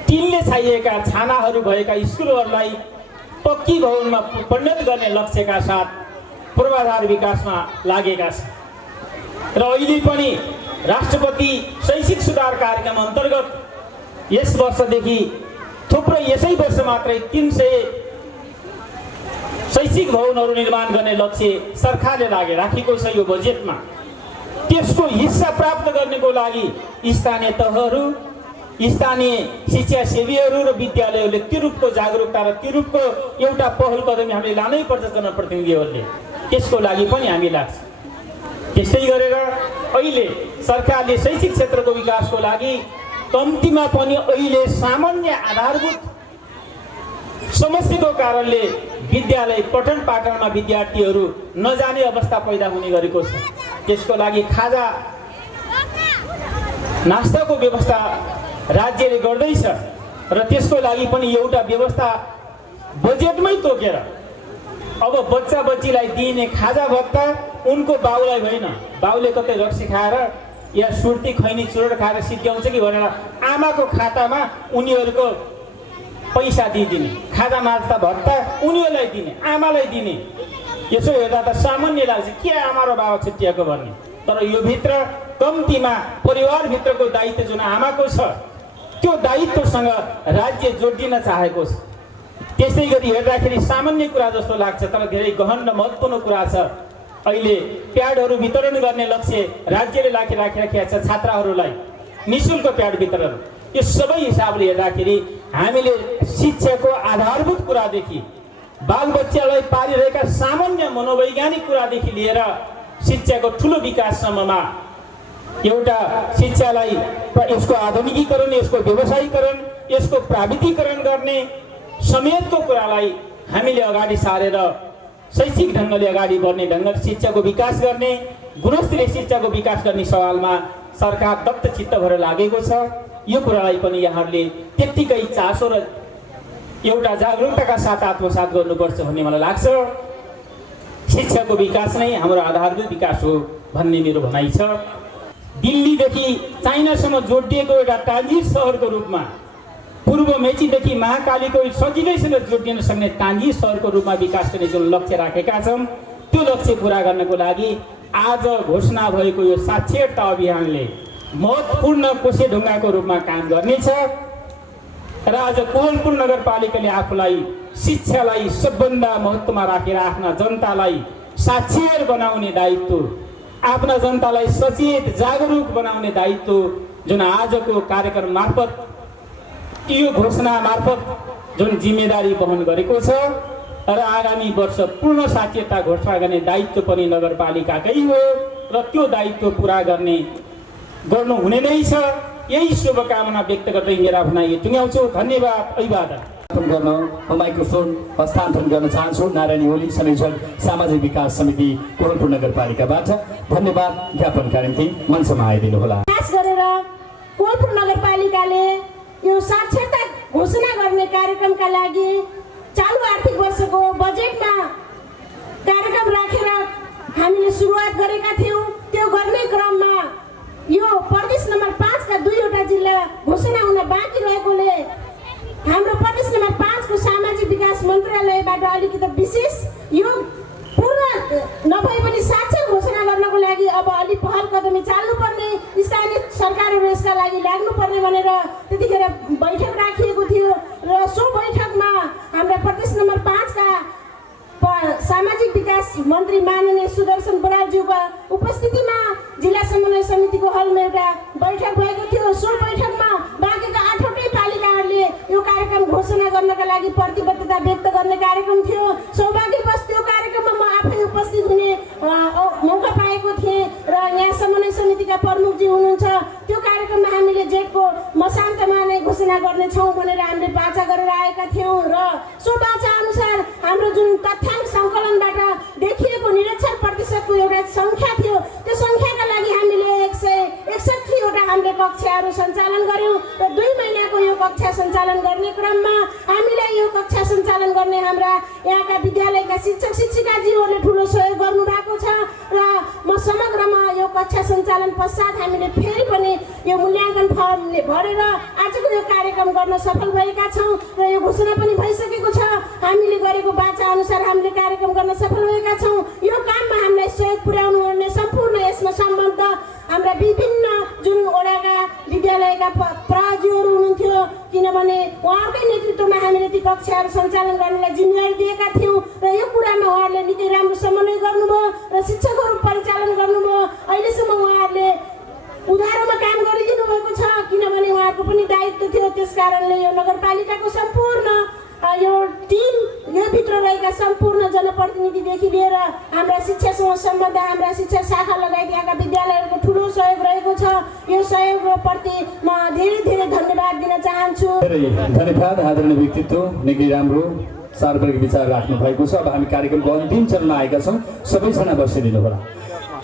टिनले छाइएका छानाहरू भएका स्कुलहरूलाई पक्की भवनमा परिणत गर्ने लक्ष्यका साथ पूर्वाधार विकासमा लागेका छन्। र अहिले पनि राष्ट्रपति शैक्षिक सुधार कार्यक्रम अन्तर्गत यस वर्षदेखि थुप्रै, यसै वर्ष मात्रै 300 शैक्षिक भवनहरू निर्माण गर्ने लक्ष्य सरकारले राखेको छ यो बजेटमा। त्यसको हिस्सा प्राप्त गर्नको लागि स्थानीय तहहरू, स्थानीय शिक्षा सेवीहरू र विद्यालयहरूले त्यो रूपको जागरुकता र त्यो रूपको एउटा पहल कदमी हामीले लानै पर्छ जनप्रतिनिधिहरूले। त्यसको लागि पनि हामी लाग्छ। त्यसै गरेर अहिले सरकारले शैक्षिक क्षेत्रको विकासको लागि कम्तीमा पनि अहिले सामान्य आधारभूत समस्याको कारणले विद्यालय पठन पाठनमा विद्यार्थीहरू नजाने अवस्था पैदा हुने गरेको छ। त्यसको लागि खाजा नास्ताको व्यवस्था राज्यले गर्दैछ र त्यसको लागि पनि एउटा व्यवस्था बजेटमै तोकेर अब बच्चा बच्चीलाई दिइने खाजा भत्ता उनको बाउलाई होइन, बाउले कतै रक्सी खाएर या सुर्ती खैनी चुरोट खाएर सिद्ध्याउँछ कि भनेर आमाको खातामा उनीहरूको पैसा दिइदिने, खाजा मार्दा भत्ता उनीहरूलाई दिने, आमालाई दिने। यसो हेर्दा त सामान्य लाग्छ के आमा र बाबा छुट्टिएको भन्ने, तर यो भित्र कम्तीमा परिवारभित्रको दायित्व जुन आमाको छ त्यो दायित्वसँग राज्य जोडिन चाहेको छ। त्यसै गरी हेर्दाखेरि सामान्य कुरा जस्तो लाग्छ, तर धेरै गहन र महत्त्वपूर्ण कुरा छ। अहिले प्याडहरू वितरण गर्ने लक्ष्य राज्यले राखिराखेका छ छात्राहरूलाई, निःशुल्क प्याड वितरण। यो सबै हिसाबले हेर्दाखेरि हामीले शिक्षाको आधारभूत कुरादेखि बालबच्चालाई पारिरहेका सामान्य मनोवैज्ञानिक कुरादेखि लिएर शिक्षाको ठुलो विकाससम्ममा एउटा शिक्षालाई यसको आधुनिकीकरण, यसको व्यवसायीकरण, यसको प्राविधिकरण गर्ने समेतको कुरालाई हामीले अगाडि सारेर शैक्षिक ढङ्गले अगाडि बढ्ने ढङ्गले शिक्षाको विकास गर्ने, गुणस्तरीय शिक्षाको विकास गर्ने सवालमा सरकार दत्तचित्त भएर लागेको छ। यो कुरालाई पनि यहाँहरूले त्यत्तिकै चासो र एउटा जागरुकताका साथ आत्मसात गर्नुपर्छ भन्ने मलाई लाग्छ। शिक्षाको विकास नै हाम्रो आधारभूत विकास हो भन्ने मेरो भनाइ छ। दिल्लीदेखि चाइनासम्म जोडिएको एउटा ट्रान्जिट सहरको रूपमा, पूर्व मेचीदेखि महाकालीको सजिलैसँग जोडिन सक्ने ट्रान्जिट सहरको रूपमा विकास गर्ने जुन लक्ष्य राखेका छौँ त्यो लक्ष्य पुरा गर्नको लागि आज घोषणा भएको यो साक्षरता अभियानले महत्त्वपूर्ण कोसेढुङ्गाको रूपमा काम गर्नेछ। र आज कोहलपुर नगरपालिकाले आफूलाई शिक्षालाई सबभन्दा महत्त्वमा राखेर आफ्ना जनतालाई साक्षर बनाउने दायित्व, आफ्ना जनतालाई सचेत जागरुक बनाउने दायित्व जुन आजको कार्यक्रम मार्फत, यो घोषणा मार्फत जुन जिम्मेदारी वहन गरेको छ र आगामी वर्ष पूर्ण साक्षरता घोषणा गर्ने दायित्व पनि नगरपालिकाकै हो र त्यो दायित्व पुरा गर्नुहुने नै छ। यही शुभकामना व्यक्त गर्दै मेरा भनाइ टुङ्ग्याउँछु। धन्यवाद। अभिवादन गर्न म माइक्रोफोन हस्तान्तरण गर्न चाहन्छु नारायणी ओली, संयोजक सामाजिक विकास समिति कोहलपुर नगरपालिकाबाट। धन्यवाद ज्ञापनका निम्ति मञ्चमा आइदिनुहोला। खास गरेर कोहलपुर नगरपालिकाले यो साक्षरता घोषणा गर्ने कार्यक्रमका लागि चालु आर्थिक वर्षको बजेटमा कार्यक्रम राखेर हामीले सुरुवात गरेका थियौँ। त्यो गर्ने क्रममा यो प्रदेश नम्बर 5 का 2वटा जिल्ला घोषणा हुन बाँकी रहेकोले हाम्रो प्रदेश नम्बर 5 को सामाजिक विकास मन्त्रालयबाट अलिकति विशेष यो पूर्ण नभए पनि साक्षर घोषणा गर्नको लागि अब अलि पहल कदमी चाल्नुपर्ने, स्थानीय सरकारहरू यसका लागि लाग्नुपर्ने भनेर त्यतिखेर बैठक राखिएको थियो र सो बैठकमा हाम्रा प्रदेश नम्बर 5 का सामाजिक विकास मन्त्री माननीय सुदर्शन बरालज्यूको उपस्थितिमा जिल्ला समन्वय समितिको हलमा एउटा बैठक भएको थियो। सो बैठकमा बाँकीका 8वटै पालिकाहरूले यो कार्यक्रम घोषणा गर्नका लागि प्रतिबद्धता व्यक्त गर्ने कार्यक्रम थियो। सौभाग्यवश त्यो कार्यक्रममा म आफै उपस्थित हुने मौका पाएको थिएँ र यहाँ समन्वय समितिका प्रमुखजी हुनुहुन्छ। त्यो कार्यक्रममा हामीले जेठको मसान्तमा नै घोषणा गर्नेछौँ भनेर हामीले बाचा गरेर आएका थियौँ र सो बाचा अनुसार हाम्रो जुन तथ्याङ्क सङ्कलनबाट देखिएको निरक्षर प्रतिशतको एउटा सङ्ख्या थियो, त्यो सङ्ख्याका लागि हामीले 161वटा हामीले कक्षाहरू सञ्चालन गऱ्यौँ र 2 महिनाको यो कक्षा सञ्चालन गर्ने क्रममा हामीलाई यो कक्षा सञ्चालन गर्ने हाम्रा यहाँका विद्यालयका शिक्षक शिक्षिकाजीहरूले ठुलो सहयोग गर्नुभएको छ र म समग्रमा यो कक्षा सञ्चालन पश्चात हामीले फेरि पनि यो मूल्याङ्कन फर्मले भरेर आजको यो कार्यक्रम गर्न सफल भएका छौँ र यो घोषणा पनि भइसकेको छ। हामीले गरेको बाचा अनुसार हामीले कार्यक्रम गर्न सफल भएका छौँ। यो काममा हामीलाई सहयोग पुर्याउनु पर्ने सम्पूर्ण यसमा सम्बन्ध हाम्रा विभिन्न जुन वडाका विद्यालयका प्राज्यूहरू हुनुहुन्थ्यो, किनभने उहाँकै नेतृत्वमा हामीले ती कक्षाहरू सञ्चालन गर्नलाई जिम्मेवारी दिएका थियौँ र यो कुरामा उहाँहरूले निकै राम्रो समन्वय गर्नुभयो र शिक्षकहरू परिचालन गर्नुभयो। अहिलेसम्म उहाँहरूले उधारोमा काम गरिदिनु भएको छ, किनभने उहाँहरूको पनि दायित्व थियो। त्यस कारणले यो नगरपालिकाको सम्पूर्ण यो टिम, यो भित्र रहेका सम्पूर्ण जनप्रतिनिधिदेखि लिएर हाम्रा शिक्षासँग सम्बन्ध, हाम्रा शिक्षा शाखा लगायत यहाँका विद्यालयहरूको ठुलो सहयोग रहेको छ। यो सहयोगप्रति म धेरै धेरै धन्यवाद दिन चाहन्छु। धन्यवाद। आदरणीय व्यक्तित्व, निकै राम्रो सार्वजनिक विचार राख्नु भएको छ। अब हामी कार्यक्रमको अन्तिम चरणमा आएका छौँ। सबैजना बसिदिनु होला।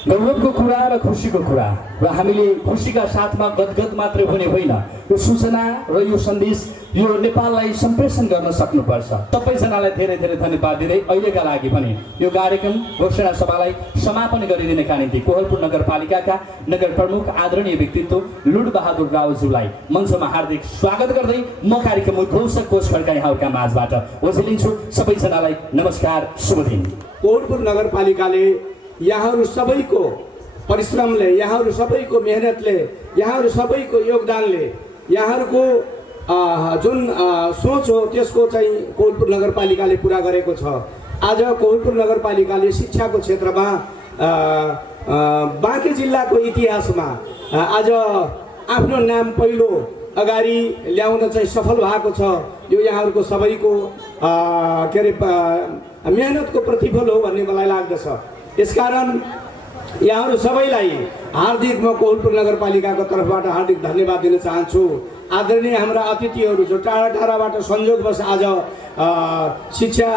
गौरवको कुरा र खुसीको कुरा र हामीले खुसीका साथमा गदगद मात्रै हुने होइन, यो सूचना र यो सन्देश यो नेपाललाई सम्प्रेषण गर्न सक्नुपर्छ। सबैजनालाई धेरै धेरै धन्यवाद दिँदै अहिलेका लागि पनि यो कार्यक्रम घोषणा सभालाई समापन गरिदिनका निम्ति कोहलपुर नगरपालिकाका नगर प्रमुख आदरणीय व्यक्तित्व लुडबहादुर रावज्यूलाई मञ्चमा हार्दिक स्वागत गर्दै म कार्यक्रम उद्घोषक कोष खड्का यहाँहरूका माझबाट ओझेलिन्छु। सबैजनालाई नमस्कार, शुभ दिन। कोहलपुर नगरपालिकाले यहाँहरू सबैको परिश्रमले, यहाँहरू सबैको मेहनतले, यहाँहरू सबैको योगदानले यहाँहरूको जुन सोच हो त्यसको चाहिँ कोहलपुर नगरपालिकाले पुरा गरेको छ। आज कोहलपुर नगरपालिकाले शिक्षाको क्षेत्रमा बाँके जिल्लाको इतिहासमा आज आफ्नो नाम पहिलो अगाडि ल्याउन चाहिँ सफल भएको छ। यो यहाँहरूको सबैको के अरे मेहनतको प्रतिफल हो भन्ने मलाई लाग्दछ। यसकारण यहाँहरू सबैलाई हार्दिक म कोहलपुर नगरपालिकाको तर्फबाट हार्दिक धन्यवाद दिन चाहन्छु। आदरणीय हाम्रा अतिथिहरू जो टाढा टाढाबाट संयोगवश आज शिक्षा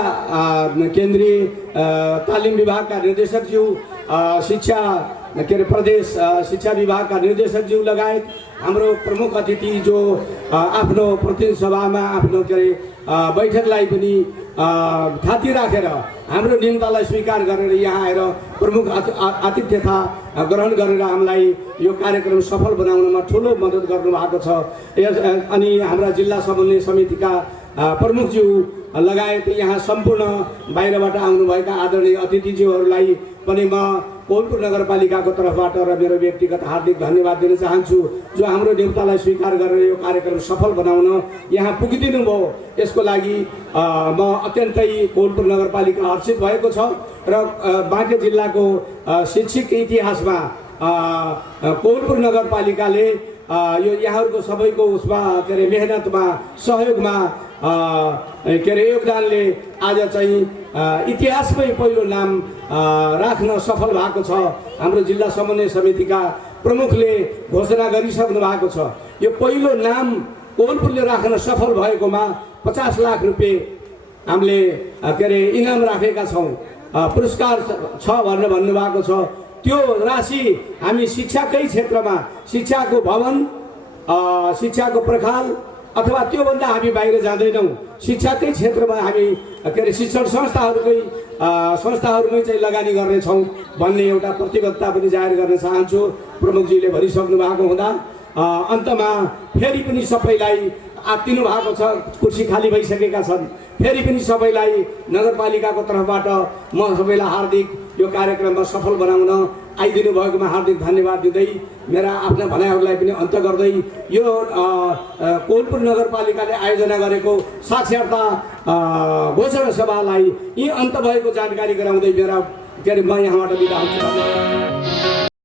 केन्द्रीय तालिम विभागका निर्देशकज्यू, शिक्षा के अरे प्रदेश शिक्षा विभागका निर्देशकज्यू लगायत हाम्रो प्रमुख अतिथि जो आफ्नो प्रतिनिधि सभामा आफ्नो के अरे बैठकलाई पनि थाती राखेर हाम्रो निम्तालाई स्वीकार गरेर यहाँ आएर प्रमुख आतिथ्यता ग्रहण गरेर हामीलाई यो कार्यक्रम सफल बनाउनमा ठुलो मद्दत गर्नुभएको छ। अनि हाम्रा जिल्ला समन्वय समितिका प्रमुखज्यू लगायत यहाँ सम्पूर्ण बाहिरबाट आउनुभएका आदरणीय अतिथिज्यूहरूलाई पनि म कोहलपुर नगरपालिकाको तर्फबाट र मेरो व्यक्तिगत हार्दिक धन्यवाद दिन चाहन्छु, जो हाम्रो न्यौतालाई स्वीकार गरेर यो कार्यक्रम सफल बनाउन यहाँ पुगिदिनु भयो। यसको लागि म अत्यन्तै कोहलपुर नगरपालिका हर्षित भएको छ र बाँके जिल्लाको शैक्षिक इतिहासमा कोहलपुर नगरपालिकाले यो यहाँहरूको सबैको उसमा के अरे मेहनतमा सहयोगमा के अरे योगदानले आज चाहिँ इतिहासमै पहिलो नाम राख्न सफल भएको छ। हाम्रो जिल्ला समन्वय समितिका प्रमुखले घोषणा गरिसक्नु भएको छ। यो पहिलो नाम कोहलपुरले राख्न सफल भएकोमा 50 लाख रुपियाँ हामीले के अरे इनाम राखेका छौँ, पुरस्कार छ भनेर भन्नुभएको छ। त्यो राशि हामी शिक्षाकै क्षेत्रमा शिक्षाको भवन, शिक्षाको प्रखाल अथवा त्योभन्दा हामी बाहिर जाँदैनौँ, शिक्षाकै क्षेत्रमा हामी के अरे शिक्षण संस्थाहरूमै चाहिँ लगानी गर्नेछौँ भन्ने एउटा प्रतिबद्धता पनि जाहेर गर्न चाहन्छु। प्रमुखजीले भनिसक्नु भएको हुँदा अन्तमा फेरि पनि सबैलाई आत्तिनु भएको छ, कुर्सी खाली भइसकेका छन्। फेरि पनि सबैलाई नगरपालिकाको तर्फबाट म सबैलाई हार्दिक यो कार्यक्रममा सफल बनाउन आइदिनु भएकोमा हार्दिक धन्यवाद दिँदै मेरा आफ्ना भनाइहरूलाई पनि अन्त गर्दै यो कोहलपुर नगरपालिकाले आयोजना गरेको साक्षरता घोषणा सभालाई यी अन्त भएको जानकारी गराउँदै मेरा के अरे म यहाँबाट बिदा हुन्छु।